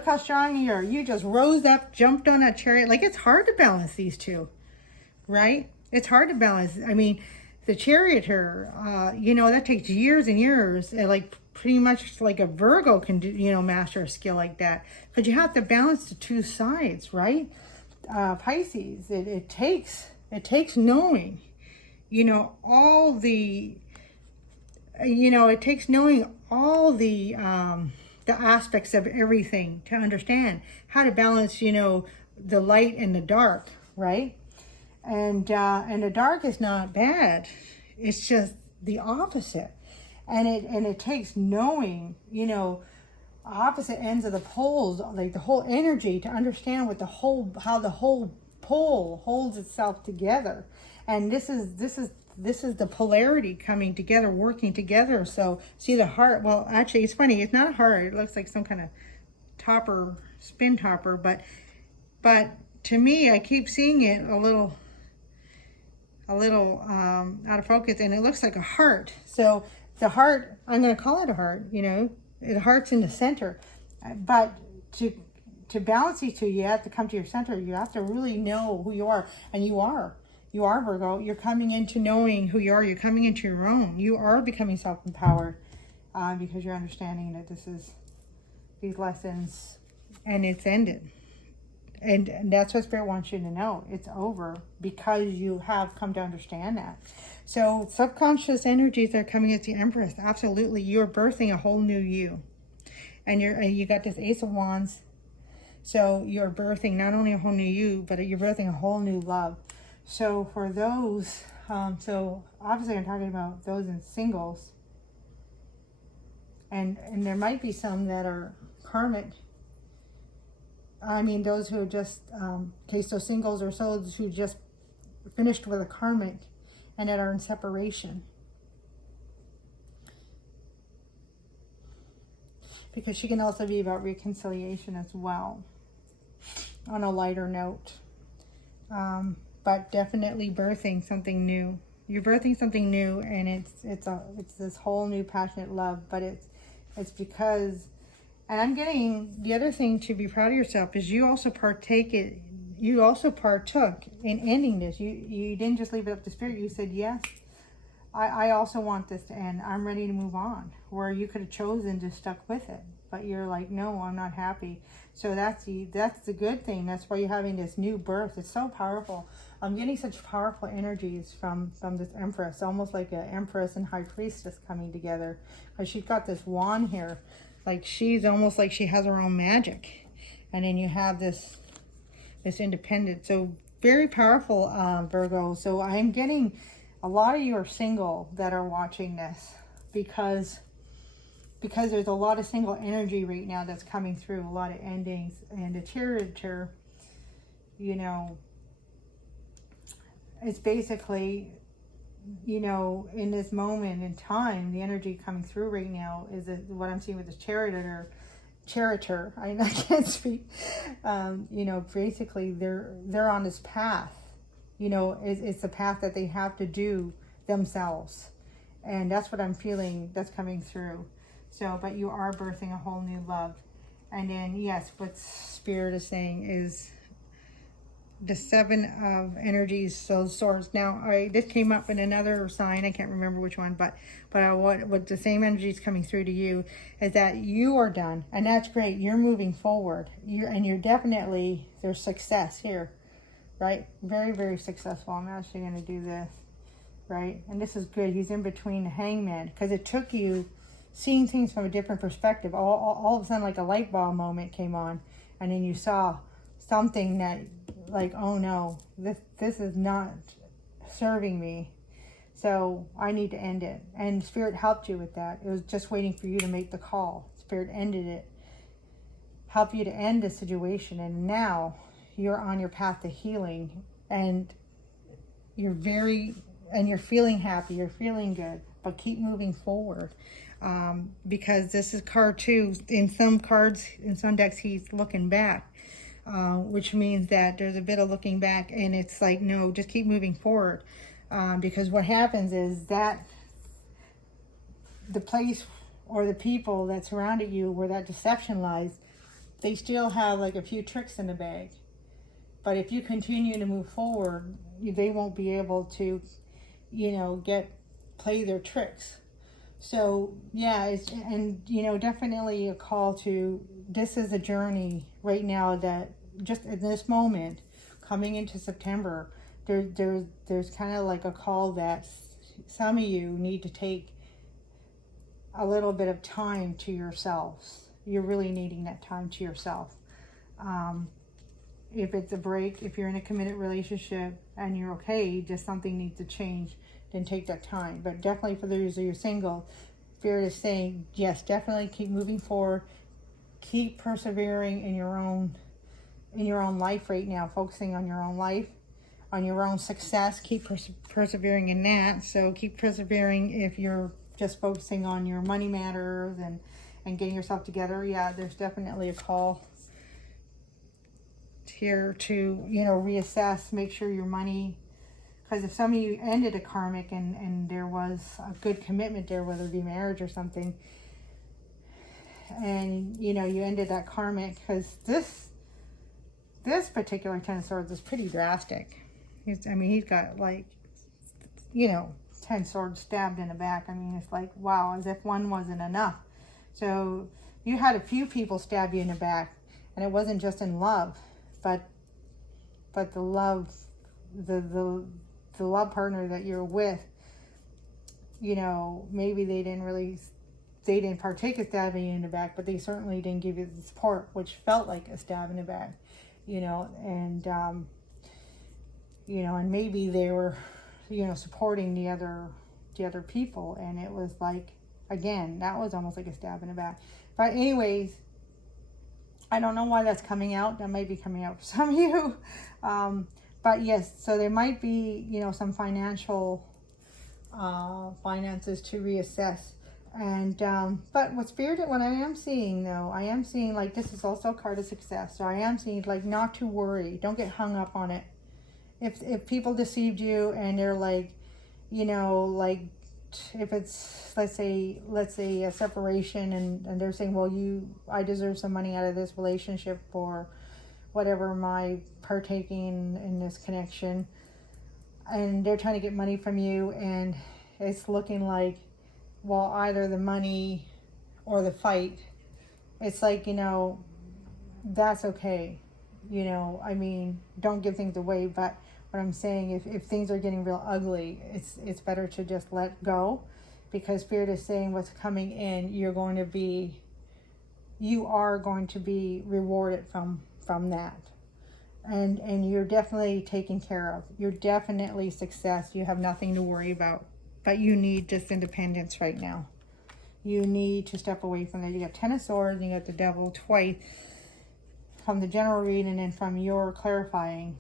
how strong you are. You just rose up, jumped on that chariot. Like, it's hard to balance these two. Right? It's hard to balance. I mean, the charioteer, you know, that takes years and years. Like, pretty much like a Virgo can do, you know, master a skill like that. But you have to balance the two sides, right? Pisces, it takes knowing, you know, all the, you know, it takes knowing all the aspects of everything to understand how to balance, you know, the light and the dark, right? And the dark is not bad. It's just the opposite. And it takes knowing, you know, opposite ends of the poles, like the whole energy, to understand what how the whole pole holds itself together. And this is the polarity coming together, working together. So see the heart. Well, actually, it's funny. It's not a heart. It looks like some kind of topper, spin topper. But to me, I keep seeing it a little out of focus, and it looks like a heart. So the heart, I'm going to call it a heart, you know, the heart's in the center. But to balance these two, you have to come to your center. You have to really know who you are. And you are Virgo. You're coming into knowing who you are. You're coming into your own. You are becoming self-empowered because you're understanding that these lessons, and it's ended. And that's what Spirit wants you to know. It's over because you have come to understand that. So subconscious energies are coming at the Empress. Absolutely. You're birthing a whole new you. And you got this Ace of Wands. So you're birthing not only a whole new you, but you're birthing a whole new love. So for those, so obviously I'm talking about those in singles. And there might be some that are karmic. I mean, those who are just, so singles or souls who just finished with a karmic and that are in separation. Because she can also be about reconciliation as well, on a lighter note. But definitely birthing something new. You're birthing something new, and it's this whole new passionate love, but it's because. And I'm getting the other thing to be proud of yourself is you also partook in ending this. You didn't just leave it up to Spirit. You said, yes, I also want this to end. I'm ready to move on. Where you could have chosen to stuck with it. But you're like, no, I'm not happy. So that's the good thing. That's why you're having this new birth. It's so powerful. I'm getting such powerful energies from this Empress. Almost like an Empress and High Priestess coming together. Because she's got this wand here. Like she's almost like she has her own magic. And then you have this independent. So very powerful, Virgo. So I'm getting a lot of you are single that are watching this because there's a lot of single energy right now that's coming through, a lot of endings. And the Chariot, you know, it's basically, you know, in this moment in time, the energy coming through right now is what I'm seeing with the Charioteer. I can't speak. You know, basically they're on this path. You know, it's the path that they have to do themselves, and that's what I'm feeling. That's coming through. So, but you are birthing a whole new love, and then yes, what Spirit is saying is. The Seven of Energies, so swords. Now, this came up in another sign. I can't remember which one, but what the same energy is coming through to you is that you are done, and that's great. You're moving forward. You're definitely, there's success here, right? Very, very successful. I'm actually going to do this, right? And this is good. He's in between the Hangman because it took you seeing things from a different perspective. All of a sudden, like a light bulb moment came on, and then you saw something that. Like, oh no, this is not serving me. So I need to end it. And Spirit helped you with that. It was just waiting for you to make the call. Spirit ended it. Help you to end the situation. And now you're on your path to healing. And you're feeling happy. You're feeling good. But keep moving forward. Because this is card 2. In some cards, in some decks, he's looking back. Which means that there's a bit of looking back, and it's like, no, just keep moving forward. Because what happens is that the place or the people that surrounded you where that deception lies, they still have like a few tricks in the bag. But if you continue to move forward, they won't be able to, you know, play their tricks. So yeah, definitely a call to, this is a journey right now that just in this moment, coming into September, there's kind of like a call that some of you need to take a little bit of time to yourselves. You're really needing that time to yourself. If it's a break, if you're in a committed relationship and you're okay, just something needs to change, then take that time. But definitely for those of you single, Spirit is saying, yes, definitely keep moving forward. Keep persevering in your own life right now, focusing on your own life, on your own success. Keep persevering in that. So keep persevering if you're just focusing on your money matters and getting yourself together. Yeah, there's definitely a call here to, you know, reassess, make sure your money, because if some of you ended a karmic and there was a good commitment there, whether it be marriage or something, and, you know, you ended that karmic, because this particular Ten of Swords is pretty drastic. He's got like, you know, 10 swords stabbed in the back. I mean, it's like, wow, as if one wasn't enough. So you had a few people stab you in the back, and it wasn't just in love, but the love, the love partner that you're with, you know, maybe they didn't partake of stabbing you in the back, but they certainly didn't give you the support, which felt like a stab in the back, you know, and you know, and maybe they were, you know, supporting the other people, and it was like, again, that was almost like a stab in the back. But anyways, I don't know why that's coming out. That might be coming out for some of you. But yes, so there might be, you know, some finances to reassess. And, but what I am seeing though, I am seeing like, this is also a card of success. So I am seeing like, not to worry. Don't get hung up on it. If people deceived you and they're like, you know, like, if it's, let's say a separation, and they're saying, well, I deserve some money out of this relationship for whatever my partaking in this connection, and they're trying to get money from you, and it's looking like, well, either the money or the fight. It's like, you know, that's okay. You know, I mean, don't give things away, but what I'm saying, if things are getting real ugly, it's better to just let go, because Spirit is saying what's coming in, you are going to be rewarded from that. And you're definitely taken care of. You're definitely success. You have nothing to worry about. But you need just independence right now. You need to step away from that. You got 10 of Swords, and you got the Devil twice from the general reading and from your clarifying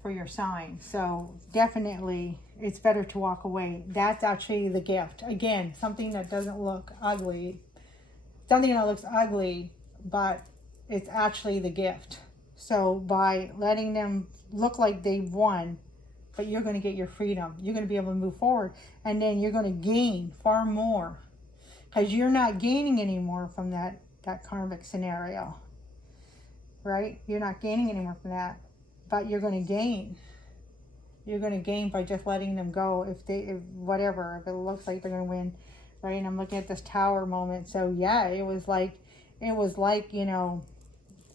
for your sign. So definitely it's better to walk away. That's actually the gift. Again, something that doesn't look ugly. Something that looks ugly, but it's actually the gift. So by letting them look like they've won, but you're going to get your freedom. You're going to be able to move forward. And then you're going to gain far more, because you're not gaining anymore from that karmic scenario. Right? You're not gaining anymore from that. But you're going to gain. You're going to gain by just letting them go. If it looks like they're going to win, right? And I'm looking at this Tower moment. So yeah, it was like, you know,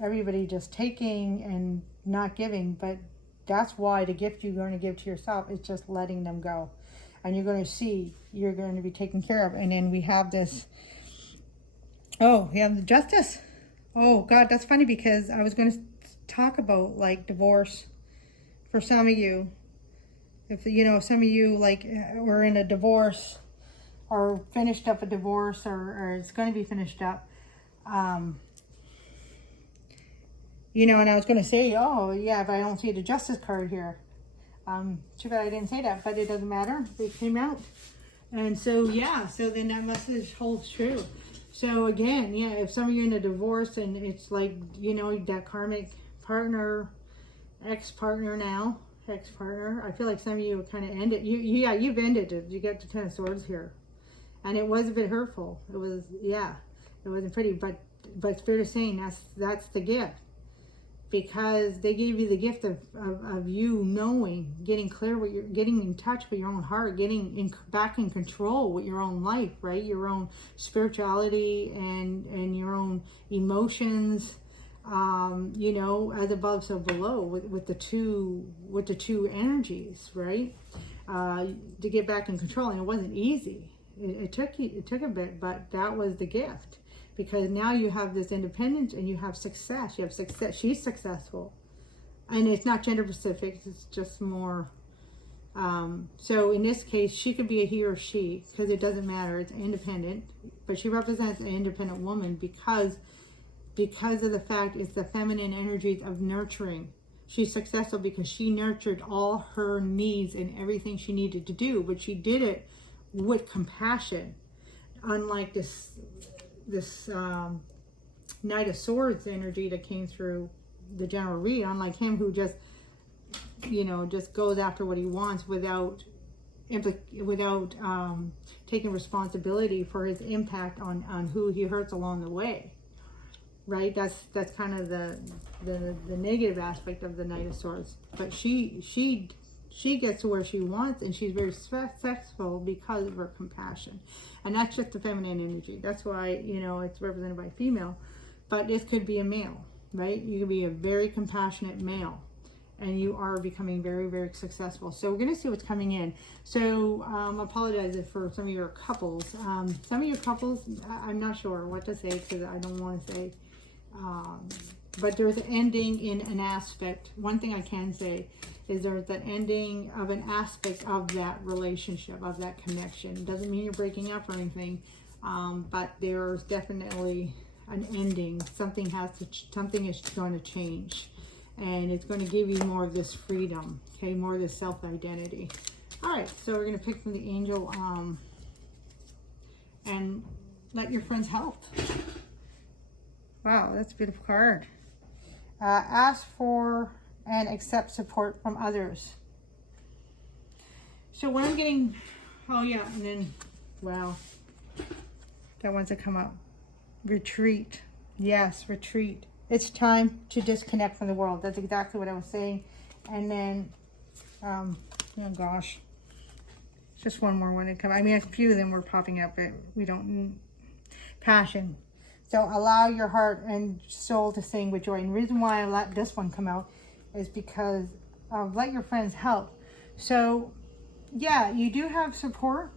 everybody just taking and not giving. But that's why the gift you're going to give to yourself is just letting them go. And you're going to see, you're going to be taken care of. And then we have this, we have the Justice. Oh God, that's funny, because I was going to talk about like divorce for some of you. If you know, some of you like were in a divorce or finished up a divorce, or it's going to be finished up, you know, and I was going to say, oh yeah, but I don't see the Justice card here. Too bad I didn't say that, but it doesn't matter, it came out. And so yeah, so then that message holds true. So again, yeah, if some of you are in a divorce and it's like, you know, that karmic partner, ex-partner, I feel like some of you kind of ended. You've ended it. You got the 10 of Swords here, and it was a bit hurtful. It was, yeah, it wasn't pretty. But Spirit is saying that's the gift, because they gave you the gift of you knowing, getting clear, getting in touch with your own heart, getting back in control with your own life, right? Your own spirituality and your own emotions. You know, as above, so below, with the two energies, right? To get back in control, and it wasn't easy. It took a bit, but that was the gift, because now you have this independence and you have success. You have success. She's successful, and it's not gender specific. It's just more. So in this case, she could be a he or she, because it doesn't matter. It's independent, but she represents an independent woman because of the fact it's the feminine energies of nurturing. She's successful because she nurtured all her needs and everything she needed to do, but she did it with compassion. Unlike this Knight of Swords energy that came through the general read, unlike him who just, you know, just goes after what he wants without taking responsibility for his impact on who he hurts along the way. Right, that's kind of the negative aspect of the Knight of Swords. But she gets to where she wants, and she's very successful because of her compassion. And that's just the feminine energy. That's why, you know, it's represented by female. But this could be a male. right? You can be a very compassionate male, and you are becoming very, very successful. So we're going to see what's coming in. So I apologize for some of your couples. Some of your couples, I'm not sure what to say because I don't want to say. But there's an ending in an aspect. One thing I can say is there's the ending of an aspect of that relationship, of that connection. It doesn't mean you're breaking up or anything, but there's definitely an ending. Something is going to change, and it's going to give you more of this freedom, okay, more of this self-identity. All right, so we're going to pick from the angel, and let your friends help. Wow, that's a beautiful card. Ask for and accept support from others. So what I'm getting, oh yeah, and then, wow, that one's that come up. Retreat. Yes, retreat. It's time to disconnect from the world. That's exactly what I was saying. And then, oh gosh, just one more one to come. I mean, a few of them were popping up, but we don't. Passion. So allow your heart and soul to sing with joy. And the reason why I let this one come out is because let your friends help. So yeah, you do have support.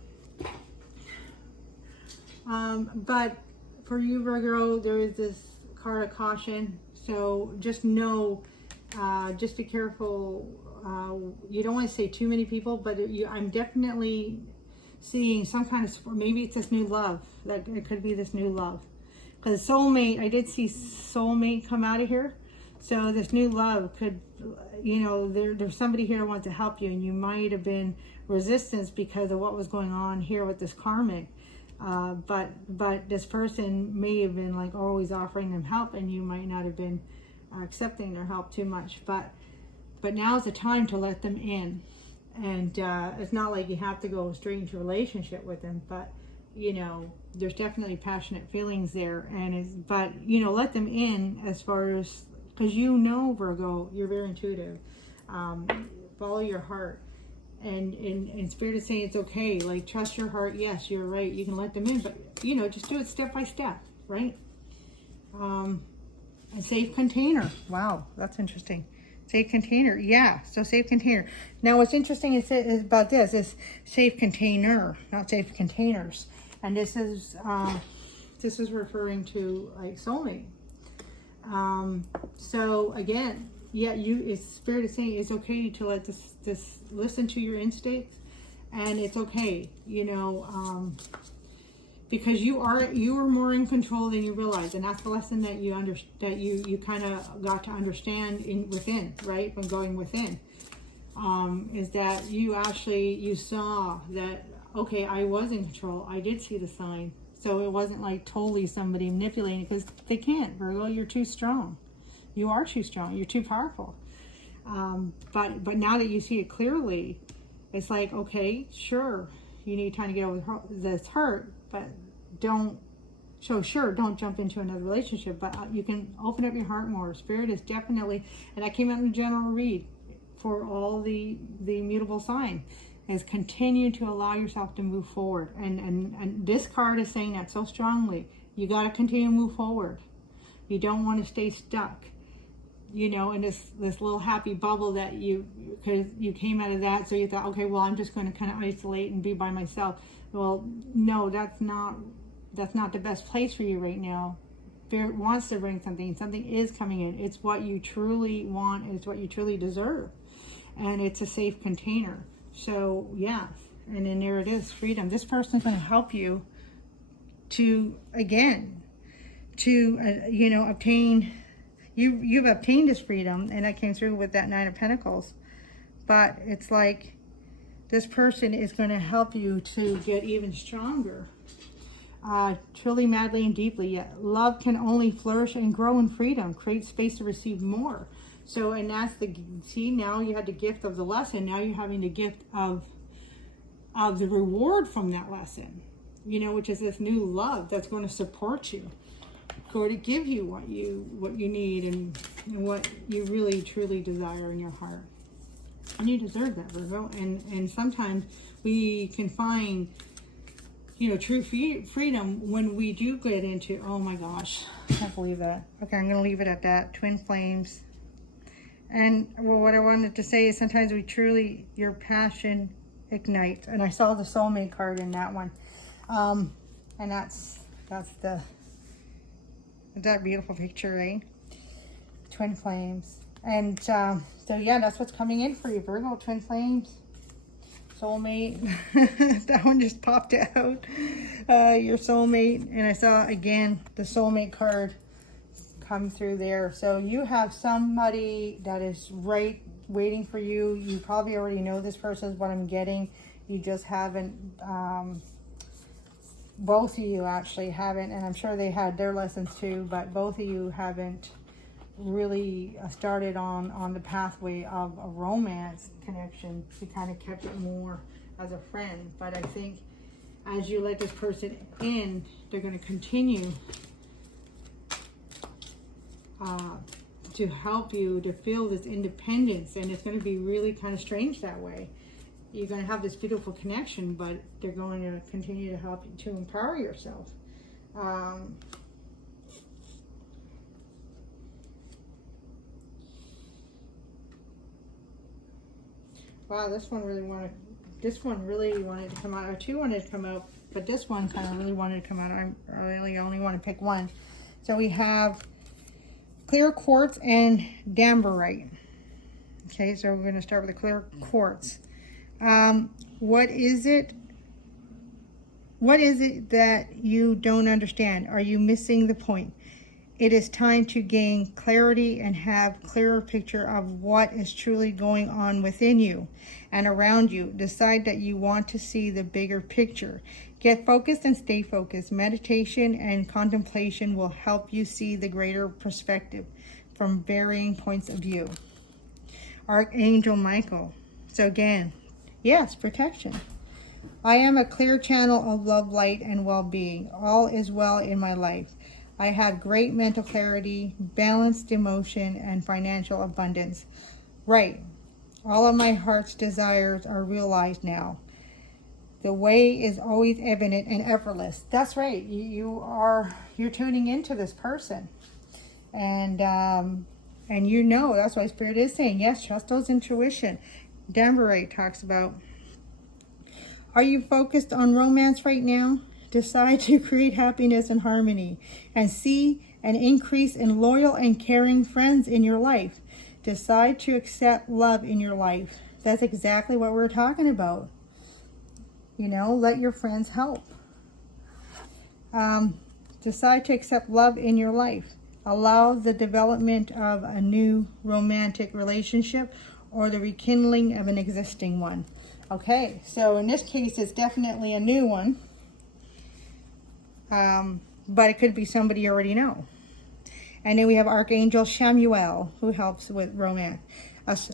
But for you, Virgo, there is this card of caution. So just know, just be careful. You don't want to say too many people, but I'm definitely seeing some kind of support. Maybe it's this new love. Like it could be this new love. Because soulmate, I did see soulmate come out of here. So this new love could, there's somebody here who wants to help you, and you might have been resistance because of what was going on here with this karmic. But this person may have been like always offering them help, and you might not have been accepting their help too much. But now's the time to let them in. And it's not like you have to go straight into a relationship with them, but there's definitely passionate feelings there, but let them in as far as, because Virgo, you're very intuitive. Follow your heart, and Spirit is saying it's okay. Like, trust your heart. Yes, you're right. You can let them in, but just do it step by step, right? A safe container. Wow, that's interesting. Safe container. Yeah, so safe container. Now, what's interesting is about this is safe container, not safe containers. And this is referring to like soulmate. So again, yeah, Spirit is saying it's okay to let this listen to your instincts, and it's okay, because you are more in control than you realize, and that's the lesson that you kind of got to understand within, right? From going within, is that you saw that. Okay, I was in control. I did see the sign. So it wasn't like totally somebody manipulating, because they can't, Virgo. You're too strong. You are too strong. You're too powerful. But now that you see it clearly, it's like, okay, sure, you need time to get over this hurt, but don't jump into another relationship. But you can open up your heart more. Spirit is definitely, and I came out in a general read for all the mutable sign, is continue to allow yourself to move forward. And this card is saying that so strongly. You got to continue to move forward. You don't want to stay stuck, in this little happy bubble that because you came out of that. So you thought, okay, well, I'm just going to kind of isolate and be by myself. Well, no, that's not the best place for you right now. Spirit wants to bring something. Something is coming in. It's what you truly want, and it's what you truly deserve. And it's a safe container. So yeah, and then there it is, freedom. This person's going to help you to obtain. You've obtained this freedom, and that came through with that Nine of Pentacles. But it's like this person is going to help you to get even stronger. Truly, madly, and deeply. Yet love can only flourish and grow in freedom. Create space to receive more. So, and that's now you had the gift of the lesson. Now you're having the gift of the reward from that lesson, which is this new love that's going to support you, going to give you what you need and what you really truly desire in your heart. And you deserve that, Virgo. And sometimes we can find, true freedom when we do get into, oh my gosh, I can't believe that. Okay, I'm going to leave it at that. Twin flames. And well, what I wanted to say is sometimes your passion ignites. And I saw the soulmate card in that one. And that's that beautiful picture, right? Twin flames. And so yeah, that's what's coming in for you, Virgo. Twin flames, soulmate. That one just popped out. Your soulmate. And I saw again the soulmate card come through there. So you have somebody that is waiting for you. You probably already know this person is what I'm getting. You just haven't, both of you actually haven't, and I'm sure they had their lessons too, but both of you haven't really started on the pathway of a romance connection. You kind of kept it more as a friend. But I think as you let this person in, they're going to continue to help you to feel this independence, and it's going to be really kind of strange that way. You're going to have this beautiful connection, but they're going to continue to help you to empower yourself. Wow, this one really wanted to come out, or two wanted to come out, but this one kind of really wanted to come out. I really only want to pick one. So we have clear quartz and dambarite. Okay, so we're going to start with the clear quartz. What is it that you don't understand? Are you missing the point? It is time to gain clarity and have clearer picture of what is truly going on within you and around you. Decide that you want to see the bigger picture. Get focused and stay focused. Meditation and contemplation will help you see the greater perspective from varying points of view. Archangel Michael. So again, yes, protection. I am a clear channel of love, light, and well-being. All is well in my life. I have great mental clarity, balanced emotion, and financial abundance. Right. All of my heart's desires are realized now. The way is always evident and effortless. That's right. You're tuning into this person. And that's why Spirit is saying, yes, trust those intuition. Dambarite talks about, are you focused on romance right now? Decide to create happiness and harmony and see an increase in loyal and caring friends in your life. Decide to accept love in your life. That's exactly what we're talking about. Let your friends help. Decide to accept love in your life. Allow the development of a new romantic relationship or the rekindling of an existing one. Okay, so in this case, it's definitely a new one. But it could be somebody you already know. And then we have Archangel Shamuel, who helps with romance.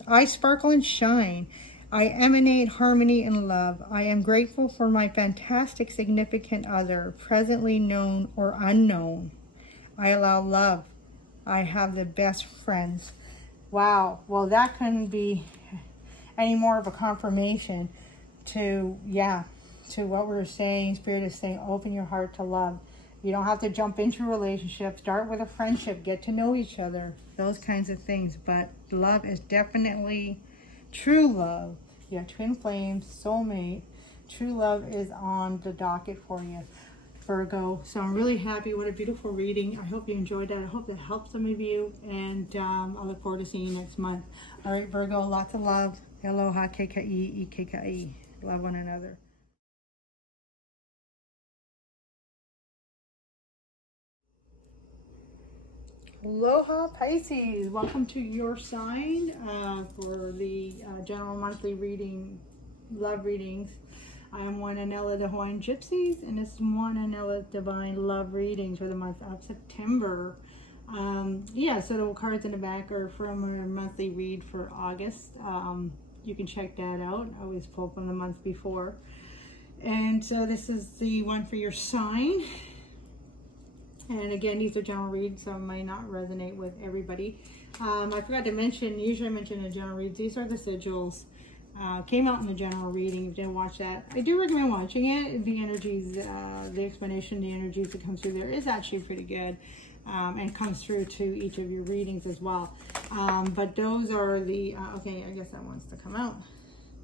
I sparkle and shine. I emanate harmony and love. I am grateful for my fantastic significant other, presently known or unknown. I allow love. I have the best friends. Wow. Well, that couldn't be any more of a confirmation to what we're saying. Spirit is saying, open your heart to love. You don't have to jump into a relationship. Start with a friendship. Get to know each other. Those kinds of things. But love is definitely true love. Yeah, twin flames, soulmate. True love is on the docket for you, Virgo. So I'm really happy. What a beautiful reading. I hope you enjoyed that. I hope that helped some of you. And I look forward to seeing you next month. All right, Virgo, lots of love. Aloha, KKE, EKKE. Love one another. Aloha Pisces, welcome to your sign for the general monthly reading, love readings. I am Moana Anela, the Hawaiian Gypsies, and this is Moana Anela Divine Love Readings for the month of September. So the cards in the back are from our monthly read for August. You can check that out. I always pull from the month before. And so this is the one for your sign. And again, these are general reads, so it might not resonate with everybody. I forgot to mention, usually I mention in general reads, these are the sigils. Came out in the general reading. If you didn't watch that, I do recommend watching it. The energies, the explanation, the energies that come through there is actually pretty good, and comes through to each of your readings as well. But those are the, okay, I guess that wants to come out.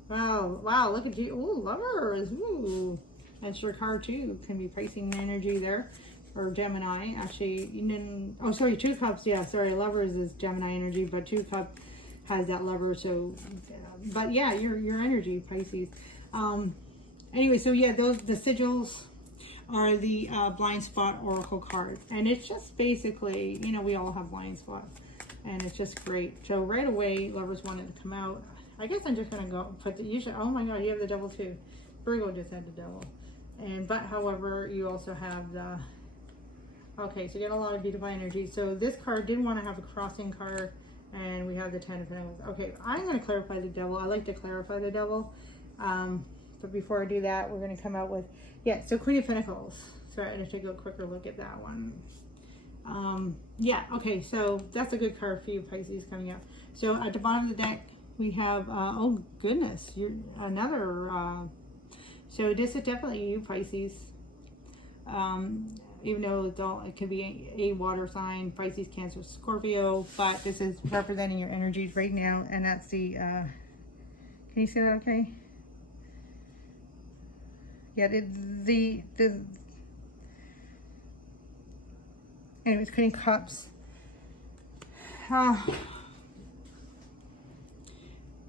Wow, look at you. Ooh, lovers. Ooh, that's your card too. Can be Pisces energy there, or Gemini. Actually, you didn't, oh, sorry, 2 cups. Yeah, sorry, lovers is Gemini energy, but 2 cup has that lover. So, but yeah, your energy, Pisces. Anyway, so yeah, those, the sigils are the blind spot oracle cards, and it's just basically, you know, we all have blind spots, and it's just great. So right away, lovers wanted to come out. I guess I'm just gonna go put the, usually, oh my god, you have the devil too. Virgo just had the devil. And but however, you also have the, okay, so you get a lot of beautiful energy. So this card didn't want to have a crossing card, and we have the 10 of Pentacles. Okay, I'm going to clarify the devil. I like to clarify the devil. But before I do that, we're going to come out with, yeah, so Queen of Pentacles. Sorry, I need to take a quicker look at that one. Yeah, okay, so that's a good card for you, Pisces, coming up. So at the bottom of the deck, we have, oh goodness, you're another, so this is definitely you, Pisces. Even though it could be a water sign, Pisces, Cancer, Scorpio, but this is representing your energies right now, and that's the, can you see that okay? Yeah, anyways, Queen of Cups.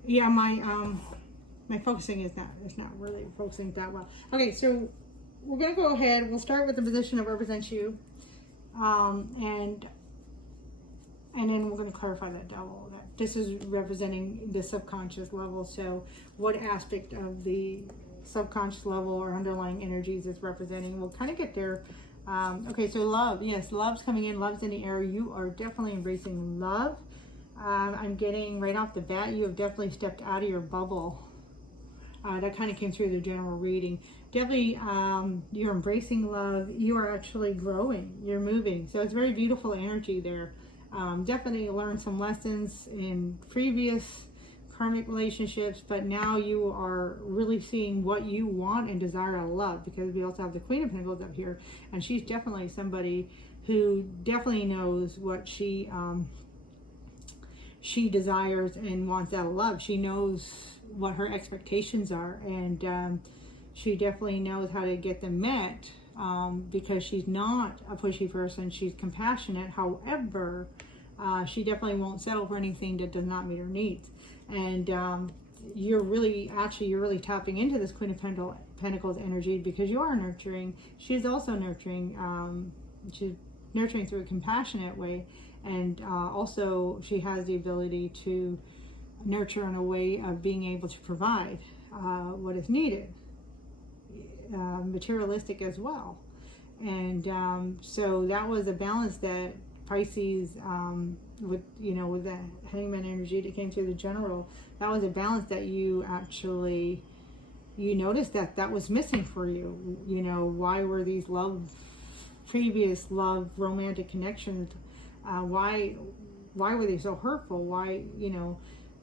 Yeah, my focusing is not really focusing that well. Okay, so we're going to go ahead. We'll start with the position that represents you. And then we're going to clarify that devil. That this is representing the subconscious level. So what aspect of the subconscious level or underlying energies is representing? We'll kind of get there. Okay, so love. Yes, love's coming in. Love's in the air. You are definitely embracing love. I'm getting right off the bat, you have definitely stepped out of your bubble. That kind of came through the general reading. Definitely, you're embracing love. You are actually growing. You're moving. So it's very beautiful energy there. Definitely learned some lessons in previous karmic relationships, but now you are really seeing what you want and desire out of love, because we also have the Queen of Pentacles up here, and she's definitely somebody who definitely knows what she desires and wants out of love. She knows what her expectations are, and she definitely knows how to get them met, because she's not a pushy person. She's compassionate. However, she definitely won't settle for anything that does not meet her needs. And you're really tapping into this Queen of Pentacles energy, because you are nurturing. She's also nurturing. She's nurturing through a compassionate way, and also she has the ability to nurture in a way of being able to provide what is needed, materialistic as well. And so that was a balance that Pisces, with the Hangman energy that came through the general, that was a balance that you actually, you noticed that was missing for you. You know, why were these previous love, romantic connections, why were they so hurtful? Why,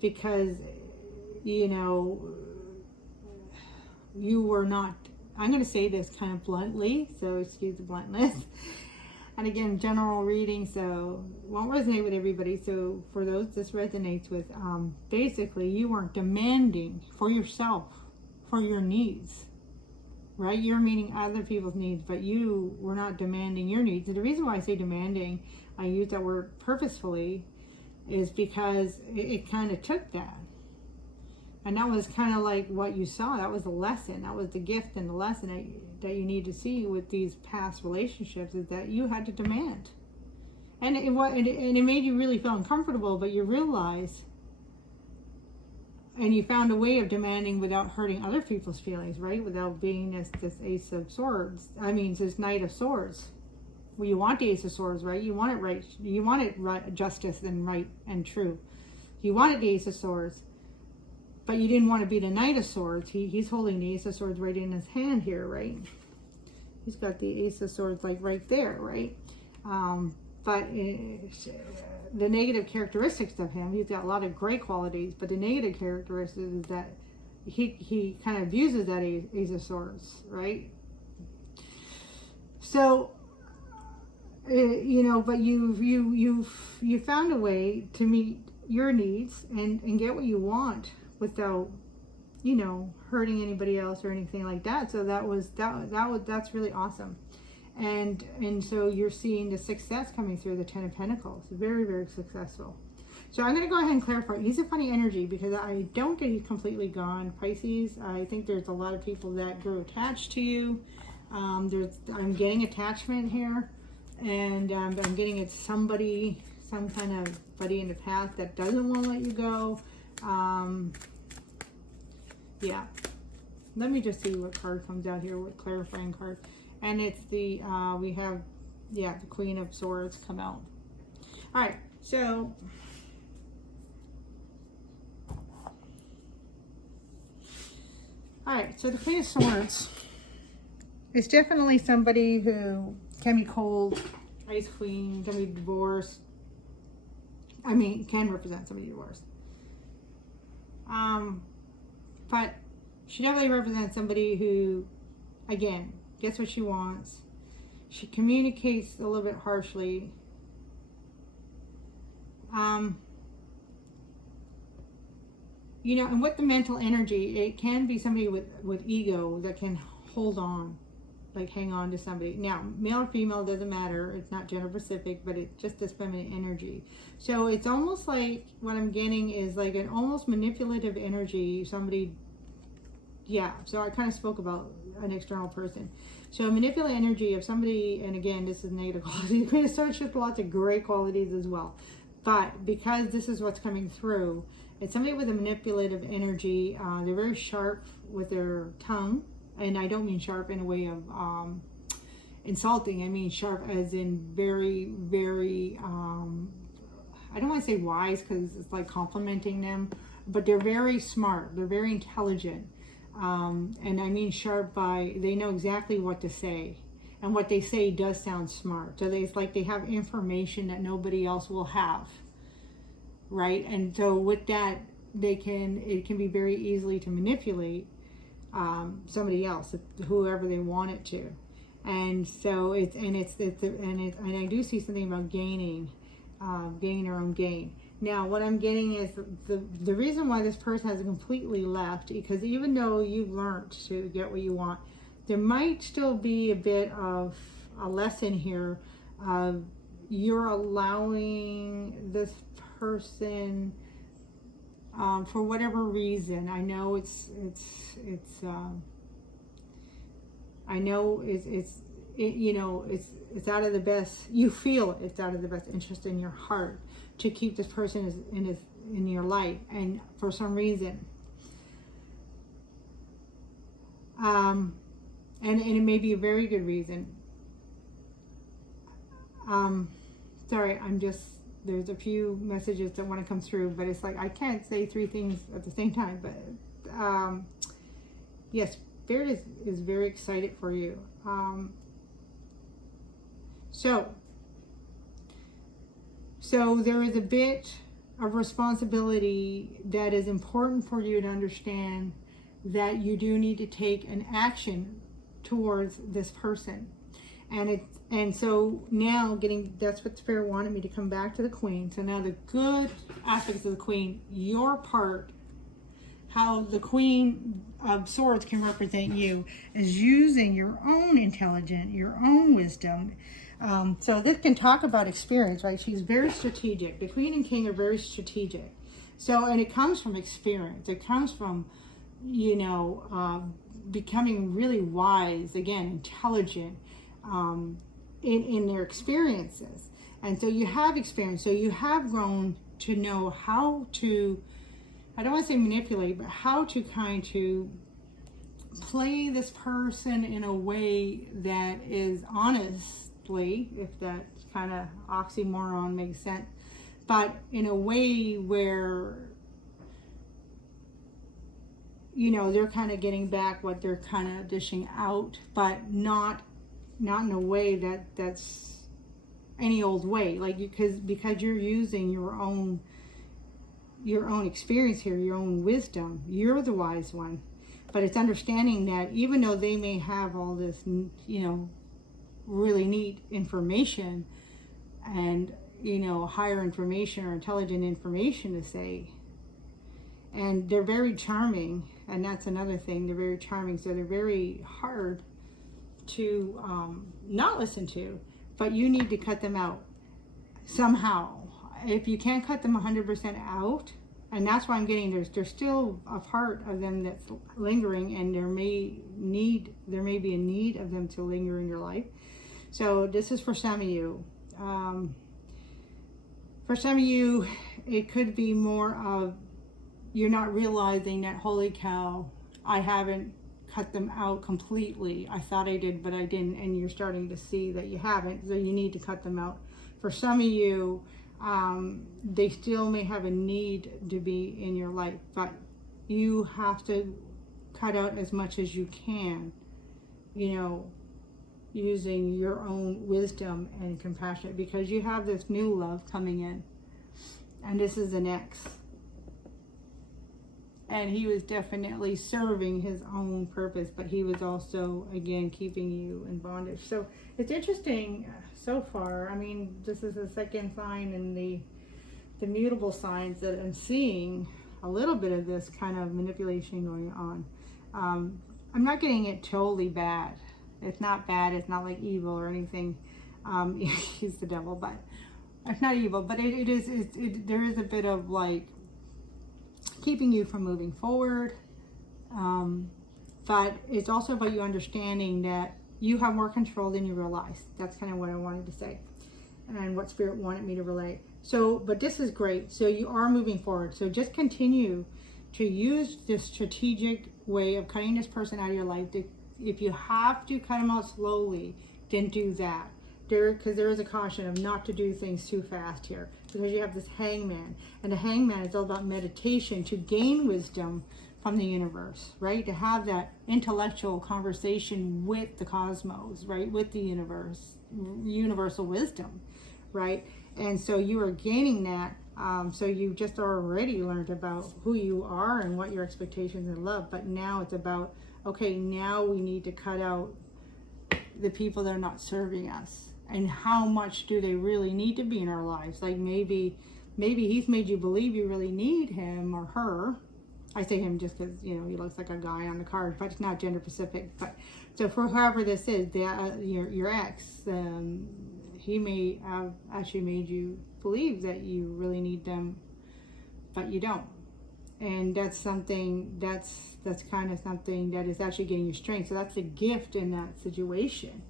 because, you were not, I'm going to say this kind of bluntly, so excuse the bluntness. And again, general reading, so won't resonate with everybody. So for those this resonates with, basically you weren't demanding for yourself, for your needs, right? You're meeting other people's needs, but you were not demanding your needs. And the reason why I say demanding, I use that word purposefully, is because it kind of took that. And that was kind of like what you saw. That was the lesson. That was the gift and the lesson that you need to see with these past relationships, is that you had to demand. And it made you really feel uncomfortable, but you realize, and you found a way of demanding without hurting other people's feelings, right? Without being this Ace of Swords. I mean, this Knight of Swords. Well, you want the Ace of Swords, right? You want it right. You want it right, justice and right and true. You wanted the Ace of Swords. But you didn't want to be the Knight of Swords. He's holding the Ace of Swords right in his hand here, right? He's got the Ace of Swords like right there, right? But the negative characteristics of him, he's got a lot of great qualities, but the negative characteristics is that he kind of abuses that Ace of Swords, right? So, you know, but you found a way to meet your needs and get what you want without, you know, hurting anybody else or anything like that. So that's really awesome. And so you're seeing the success coming through the Ten of Pentacles. Very, very successful. So I'm going to go ahead and clarify. He's a funny energy because I don't get he's completely gone, Pisces. I think there's a lot of people that grew attached to you. I'm getting attachment here, and I'm getting it's somebody, some kind of buddy in the past that doesn't want to let you go. Yeah. Let me just see what card comes out here, what clarifying card. And it's the, we have, yeah, the Queen of Swords come out. All right, so. All right, so the Queen of Swords is definitely somebody who can be cold, Ice Queen, can be divorced. I mean, can represent somebody divorced. But she definitely represents somebody who, again, gets what she wants. She communicates a little bit harshly. You know, and with the mental energy, it can be somebody with ego that can hold on, like hang on to somebody. Now, male or female, doesn't matter. It's not gender specific, but it's just this feminine energy. So it's almost like what I'm getting is like an almost manipulative energy. Somebody, yeah. So I kind of spoke about an external person. So manipulative energy of somebody, and again, this is negative quality. The Queen of Swords has lots of great qualities as well. But because this is what's coming through, it's somebody with a manipulative energy. They're very sharp with their tongue. And I don't mean sharp in a way of insulting. I mean sharp as in very, very, I don't want to say wise because it's like complimenting them. But they're very smart. They're very intelligent. And I mean sharp by they know exactly what to say. And what they say does sound smart. So it's like they have information that nobody else will have. Right? And so with that, it can be very easily to manipulate somebody else, whoever they want it to. And so and I do see something about gaining their own gain. Now, what I'm getting is the reason why this person hasn't completely left, because even though you've learned to get what you want, there might still be a bit of a lesson here of you're allowing this person for whatever reason. I know it's you know, it's out of the best, you feel it's out of the best interest in your heart to keep this person in your life, and for some reason and it may be a very good reason. Sorry, there's a few messages that want to come through, but it's like I can't say three things at the same time. But yes, Spirit is very excited for you. So there is a bit of responsibility that is important for you to understand, that you do need to take an action towards this person. And so now that's what Spirit wanted me to come back to the Queen. So now the good aspects of the Queen, your part, how the Queen of Swords can represent you, is using your own intelligence, your own wisdom. So this can talk about experience, right? She's very strategic. The Queen and King are very strategic. So, and it comes from experience. It comes from, you know, becoming really wise, again, intelligent, in their experiences. And so you have experience. So you have grown to know how to, I don't want to say manipulate, but how to kind of play this person in a way that is honestly, if that kind of oxymoron makes sense, but in a way where, you know, they're kind of getting back what they're kind of dishing out, but not in a way that's any old way, like because you're using your own your own experience here, your own wisdom. You're the wise one. But it's understanding that even though they may have all this, you know, really neat information and, you know, higher information or intelligent information to say, and they're very charming, and that's another thing, they're very charming, so they're very hard to not listen to, but you need to cut them out somehow. If you can't cut them 100% out, and that's why I'm getting, there's still a part of them that's lingering, and there may be a need of them to linger in your life. So this is for some of you. For some of you, it could be more of you're not realizing that, holy cow, I haven't cut them out completely. I thought I did, but I didn't, and you're starting to see that you haven't, so you need to cut them out. For some of you, they still may have a need to be in your life, but you have to cut out as much as you can, you know, using your own wisdom and compassion, because you have this new love coming in, and this is an ex. And he was definitely serving his own purpose, but he was also, again, keeping you in bondage. So it's interesting so far. I mean, this is the second sign in the mutable signs that I'm seeing a little bit of this kind of manipulation going on. I'm not getting it totally bad. It's not bad. It's not like evil or anything. He's the devil, but it's not evil. But there is a bit of like keeping you from moving forward. But it's also about you understanding that you have more control than you realize. That's kind of what I wanted to say, and what Spirit wanted me to relay. So, but this is great. So you are moving forward. So just continue to use this strategic way of cutting this person out of your life. If you have to cut them out slowly, then do that. Because there is a caution of not to do things too fast here, because you have this hangman, and the hangman is all about meditation to gain wisdom from the universe, right? To have that intellectual conversation with the cosmos, right? With the universe, universal wisdom, right? And so you are gaining that. So you just already learned about who you are and what your expectations in love, but now it's about, okay, now we need to cut out the people that are not serving us. And how much do they really need to be in our lives? Like maybe he's made you believe you really need him or her. I say him just because, you know, he looks like a guy on the card, but it's not gender specific. But so for whoever this is, your ex, he may have actually made you believe that you really need them, but you don't. And that's something, that's kind of something that is actually getting you strength. So that's a gift in that situation,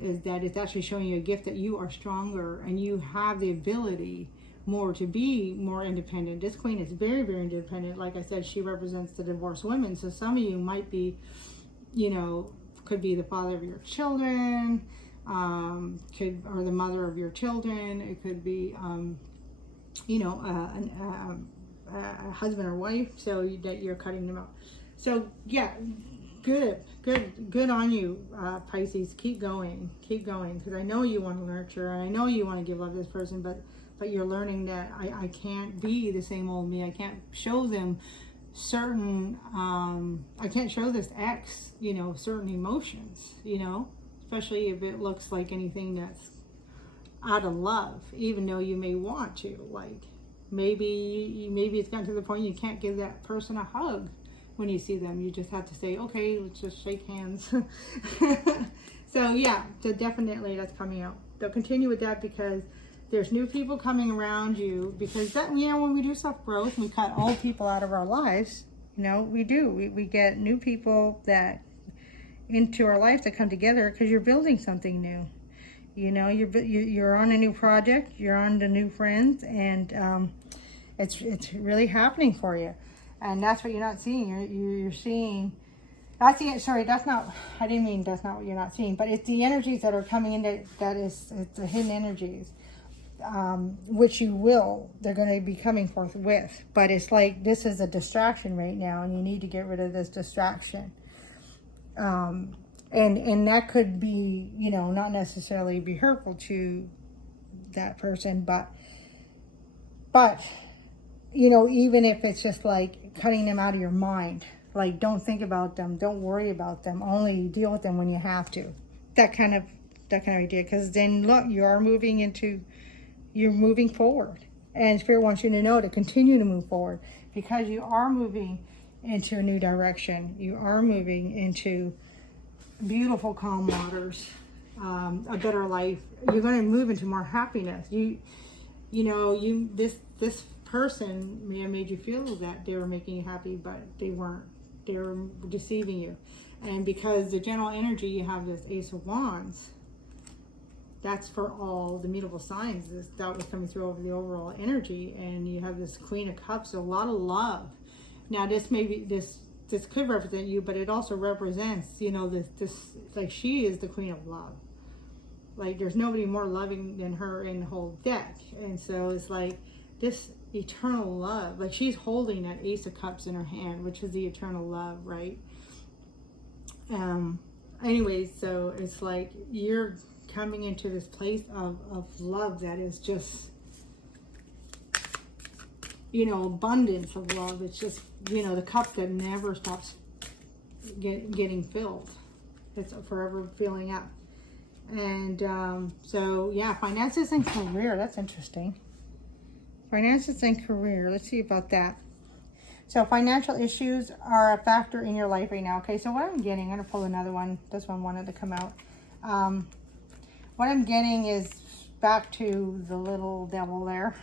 is that it's actually showing you a gift that you are stronger and you have the ability more to be more independent. This queen is very, very independent. Like I said, she represents the divorced women. So some of you might be, you know, could be the father of your children, or the mother of your children. It could be, you know, a husband or wife, so that you're cutting them out. So yeah, good on you, Pisces. Keep going, because I know you want to nurture, and I know you want to give love to this person, but you're learning that I can't be the same old me. I can't show them certain, I can't show this ex, you know, certain emotions, you know, especially if it looks like anything that's out of love, even though you may want to. Like maybe it's gotten to the point you can't give that person a hug when you see them. You just have to say, okay, let's just shake hands. So yeah, so definitely that's coming out. They'll continue with that because there's new people coming around you, because that, you know, when we do self-growth, we cut old people out of our lives, you know, we do. We get new people that into our life that come together because you're building something new. You know, you're on a new project, you're on to new friends, and it's really happening for you. And that's what you're not seeing. You're seeing, not seeing. Sorry, that's not. I didn't mean that's not what you're not seeing. But it's the energies that are coming in. It's the hidden energies, which they're going to be coming forth with. But it's like this is a distraction right now, and you need to get rid of this distraction. And that could be, you know, not necessarily be hurtful to that person, but you know, even if it's just like cutting them out of your mind, like don't think about them, don't worry about them, only deal with them when you have to. That kind of idea. Because then look, you're moving forward, and Spirit wants you to know to continue to move forward, because you are moving into a new direction. You are moving into beautiful calm waters, a better life. You're going to move into more happiness. This person may have made you feel that they were making you happy, but they weren't. They were deceiving you. And because the general energy, you have this Ace of Wands, that's for all the mutable signs. That was coming through over the overall energy. And you have this Queen of Cups, a lot of love. Now this could represent you, but it also represents, you know, this like she is the Queen of Love. Like there's nobody more loving than her in the whole deck. And so it's like this eternal love, like she's holding that Ace of Cups in her hand, which is the eternal love, right? Anyways, so it's like you're coming into this place of love that is just, you know, abundance of love. It's just, you know, the cup that never stops getting filled. It's forever filling up. And so yeah, finances and career, that's interesting. Finances and career, let's see about that. So financial issues are a factor in your life right now. Okay, so what I'm getting, I'm going to pull another one. This one wanted to come out. What I'm getting is back to the little devil there.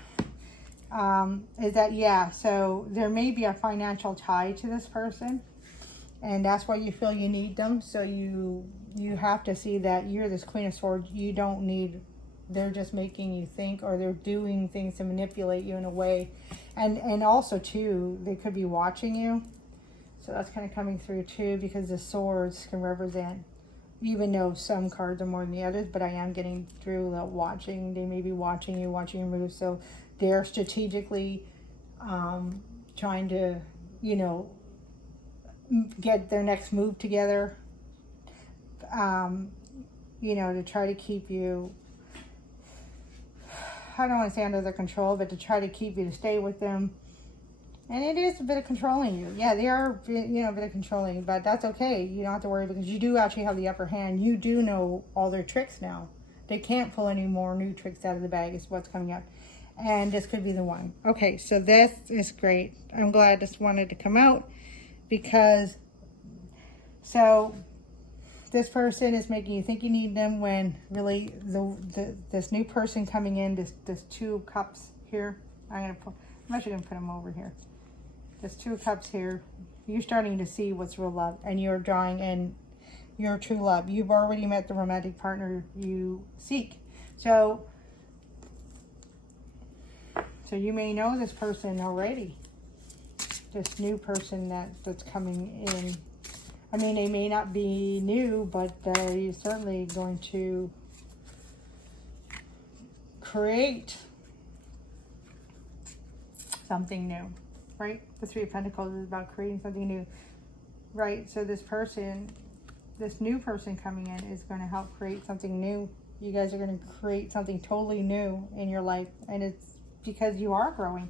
Is that, yeah, so there may be a financial tie to this person. And that's why you feel you need them. So you have to see that you're this Queen of Swords. You don't need, they're just making you think, or they're doing things to manipulate you in a way. And also too, they could be watching you. So that's kind of coming through too, because the swords can represent, even though some cards are more than the others, but I am getting through the watching. They may be watching you move. So they're strategically trying to, you know, get their next move together, you know, to try to keep you, I don't want to say under their control, but to try to keep you to stay with them. And it is a bit of controlling you. Yeah, they are, you know, a bit of controlling, but that's okay. You don't have to worry, because you do actually have the upper hand. You do know all their tricks now. They can't pull any more new tricks out of the bag, is what's coming up. And this could be the one. Okay, so this is great. I'm glad this wanted to come out, because so this person is making you think you need them, when really this new person coming in, this Two Cups here, I'm actually gonna put them over here. This Two Cups here, you're starting to see what's real love, and you're drawing in your true love. You've already met the romantic partner you seek. So you may know this person already, this new person that's coming in. I mean, they may not be new, but they're certainly going to create something new, right? The Three of Pentacles is about creating something new, right? So this person, this new person coming in is going to help create something new. You guys are going to create something totally new in your life, and it's because you are growing.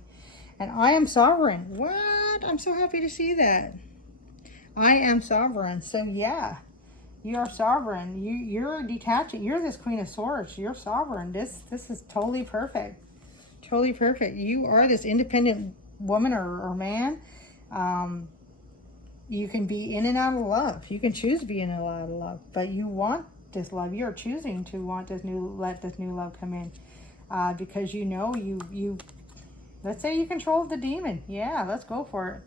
And I am sovereign. What? I'm so happy to see that. I am sovereign. So yeah, you are sovereign. You're detaching. You're this Queen of Swords. You're sovereign. This is totally perfect. Totally perfect. You are this independent woman or man. You can be in and out of love. You can choose to be in and out of love, but you want this love. You're choosing to want let this new love come in, because you know you. Let's say you control the demon. Yeah, let's go for it.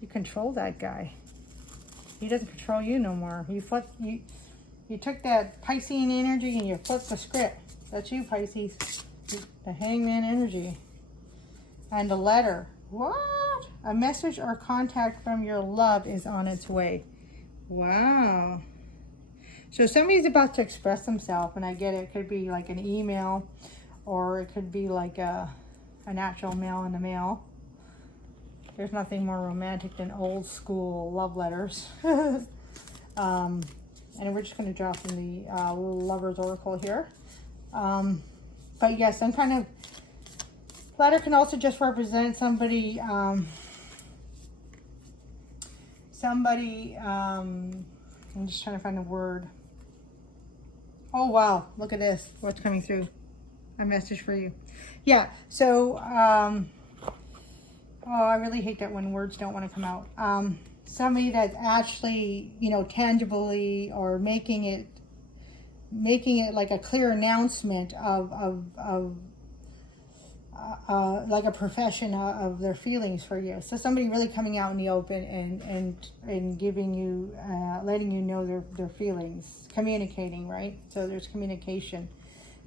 You control that guy. He doesn't control you no more. You took that Piscean energy and you flipped the script. That's you, Pisces. The Hangman energy. And the letter. What? A message or contact from your love is on its way. Wow. So somebody's about to express themselves, and I get it. It could be like an email, or it could be like an actual mail in the mail. There's nothing more romantic than old school love letters. And we're just going to draw from the Lover's Oracle here. But yes, some kind of Ladder can also just represent somebody, I'm just trying to find a word. Oh, wow. Look at this. What's coming through. A message for you. Yeah. So, oh, I really hate that when words don't want to come out. Somebody that's actually, you know, tangibly or making it like a clear announcement of like a profession of their feelings for you. So somebody really coming out in the open and giving you, letting you know their feelings, communicating, right? So there's communication,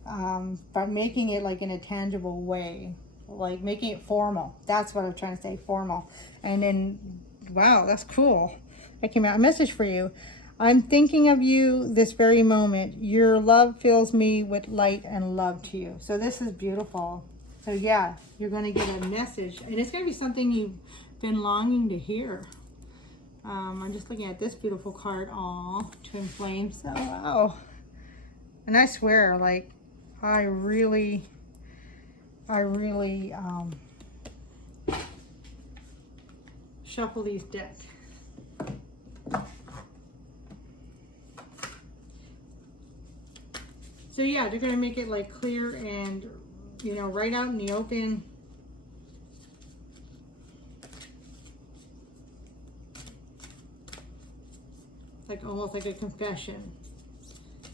but making it like in a tangible way, like making it formal. That's what I'm trying to say, formal. And then, wow, that's cool. That came out a message for you. I'm thinking of you this very moment. Your love fills me with light and love to you. So this is beautiful. So yeah, you're going to get a message, and it's going to be something you've been longing to hear. I'm just looking at this beautiful card. Aw, twin flames. So wow. And I swear, like, I really shuffle these decks. So yeah, they're going to make it like clear and, you know, right out in the open. Like almost like a confession.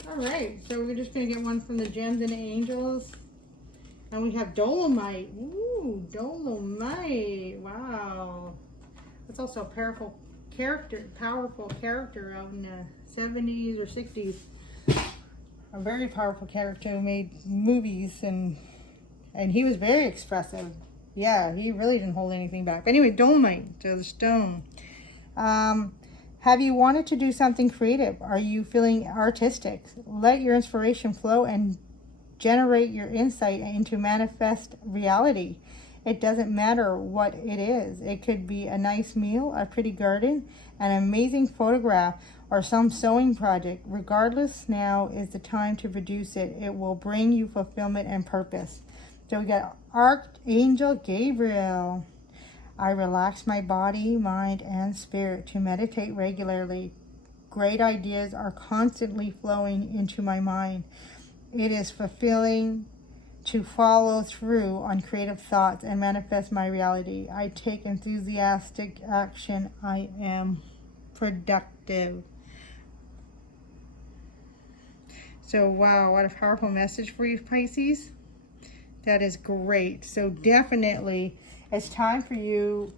All right, so we're just going to get one from the Gems and the Angels. And we have Dolomite. Ooh, Dolomite. Wow. That's also a powerful character out in the 70s or 60s. A very powerful character who made movies, and he was very expressive. Yeah, he really didn't hold anything back. But anyway, Dolomite, so the stone. Have you wanted to do something creative? Are you feeling artistic? Let your inspiration flow and generate your insight into manifest reality. It doesn't matter what it is. It could be a nice meal, a pretty garden, an amazing photograph, or some sewing project. Regardless, now is the time to produce it. It will bring you fulfillment and purpose. So we got Archangel Gabriel. I relax my body, mind, and spirit to meditate regularly. Great ideas are constantly flowing into my mind. It is fulfilling to follow through on creative thoughts and manifest my reality. I take enthusiastic action. I am productive. So wow, what a powerful message for you, Pisces. That is great. So definitely it's time for you,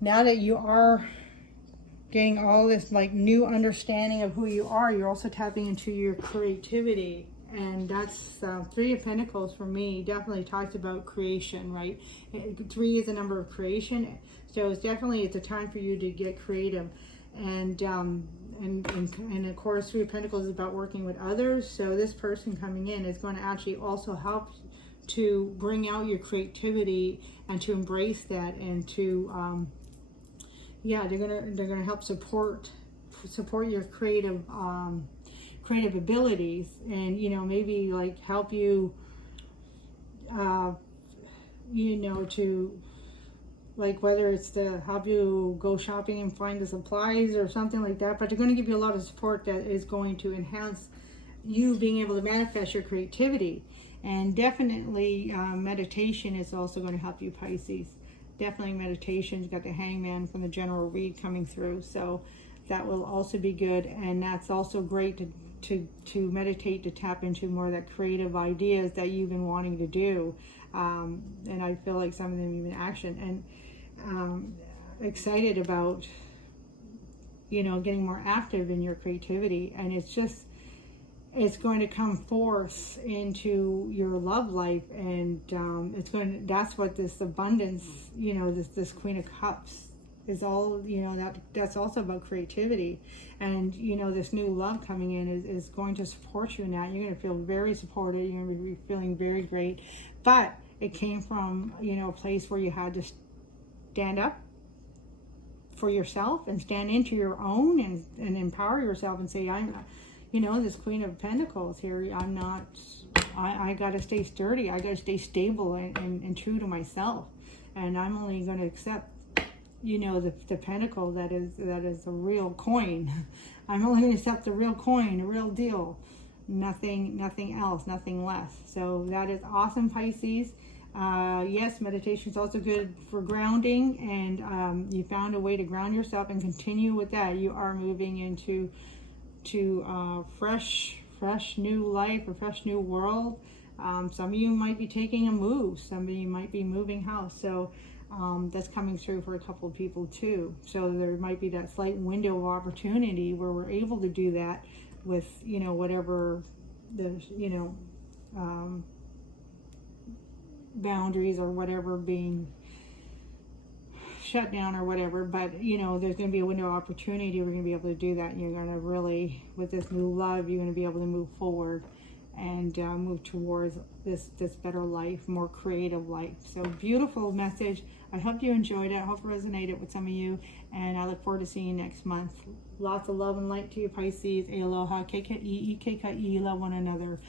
now that you are getting all this like new understanding of who you are, you're also tapping into your creativity. And that's Three of Pentacles for me definitely talks about creation, right? 3 is a number of creation. So it's a time for you to get creative. And of course, Three of Pentacles is about working with others. So this person coming in is going to actually also help to bring out your creativity and to embrace that, and to yeah, they're gonna help support your creative abilities, and you know, maybe like help you you know, to like whether it's to help you go shopping and find the supplies or something like that, but they're going to give you a lot of support that is going to enhance you being able to manifest your creativity. And definitely meditation is also going to help you, Pisces. Definitely meditation. You've got the Hangman from the general read coming through, so that will also be good. And that's also great to meditate, to tap into more of that creative ideas that you've been wanting to do. And I feel like some of them even action, and excited about, you know, getting more active in your creativity. And it's going to come forth into your love life, and that's what this abundance, you know, this Queen of Cups is all, you know, that's also about creativity. And you know, this new love coming in is going to support you in that. You're going to feel very supported. You're going to be feeling very great. But it came from, you know, a place where you had to stand up for yourself and stand into your own, and empower yourself and say, I'm, you know, this Queen of Pentacles here, I'm not I got to stay sturdy. I got to stay stable and true to myself. And I'm only going to accept, you know, the pentacle that is a real coin. I'm only going to accept the real coin, the real deal. Nothing else, nothing less. So that is awesome, Pisces. Yes, meditation is also good for grounding, and you found a way to ground yourself and continue with that. You are moving into fresh new life, a fresh new world. Some of you might be taking a move. Some of you might be moving house. So that's coming through for a couple of people too. So there might be that slight window of opportunity where we're able to do that with, you know, whatever the, you know, boundaries or whatever being shut down or whatever. But, you know, there's going to be a window of opportunity. We're going to be able to do that. And you're going to really, with this new love, you're going to be able to move forward and move towards this better life, more creative life. So beautiful message. I hope you enjoyed it. I hope it resonated with some of you, and I look forward to seeing you next month. Lots of love and light to you, Pisces. Aloha, keka'i, love one another.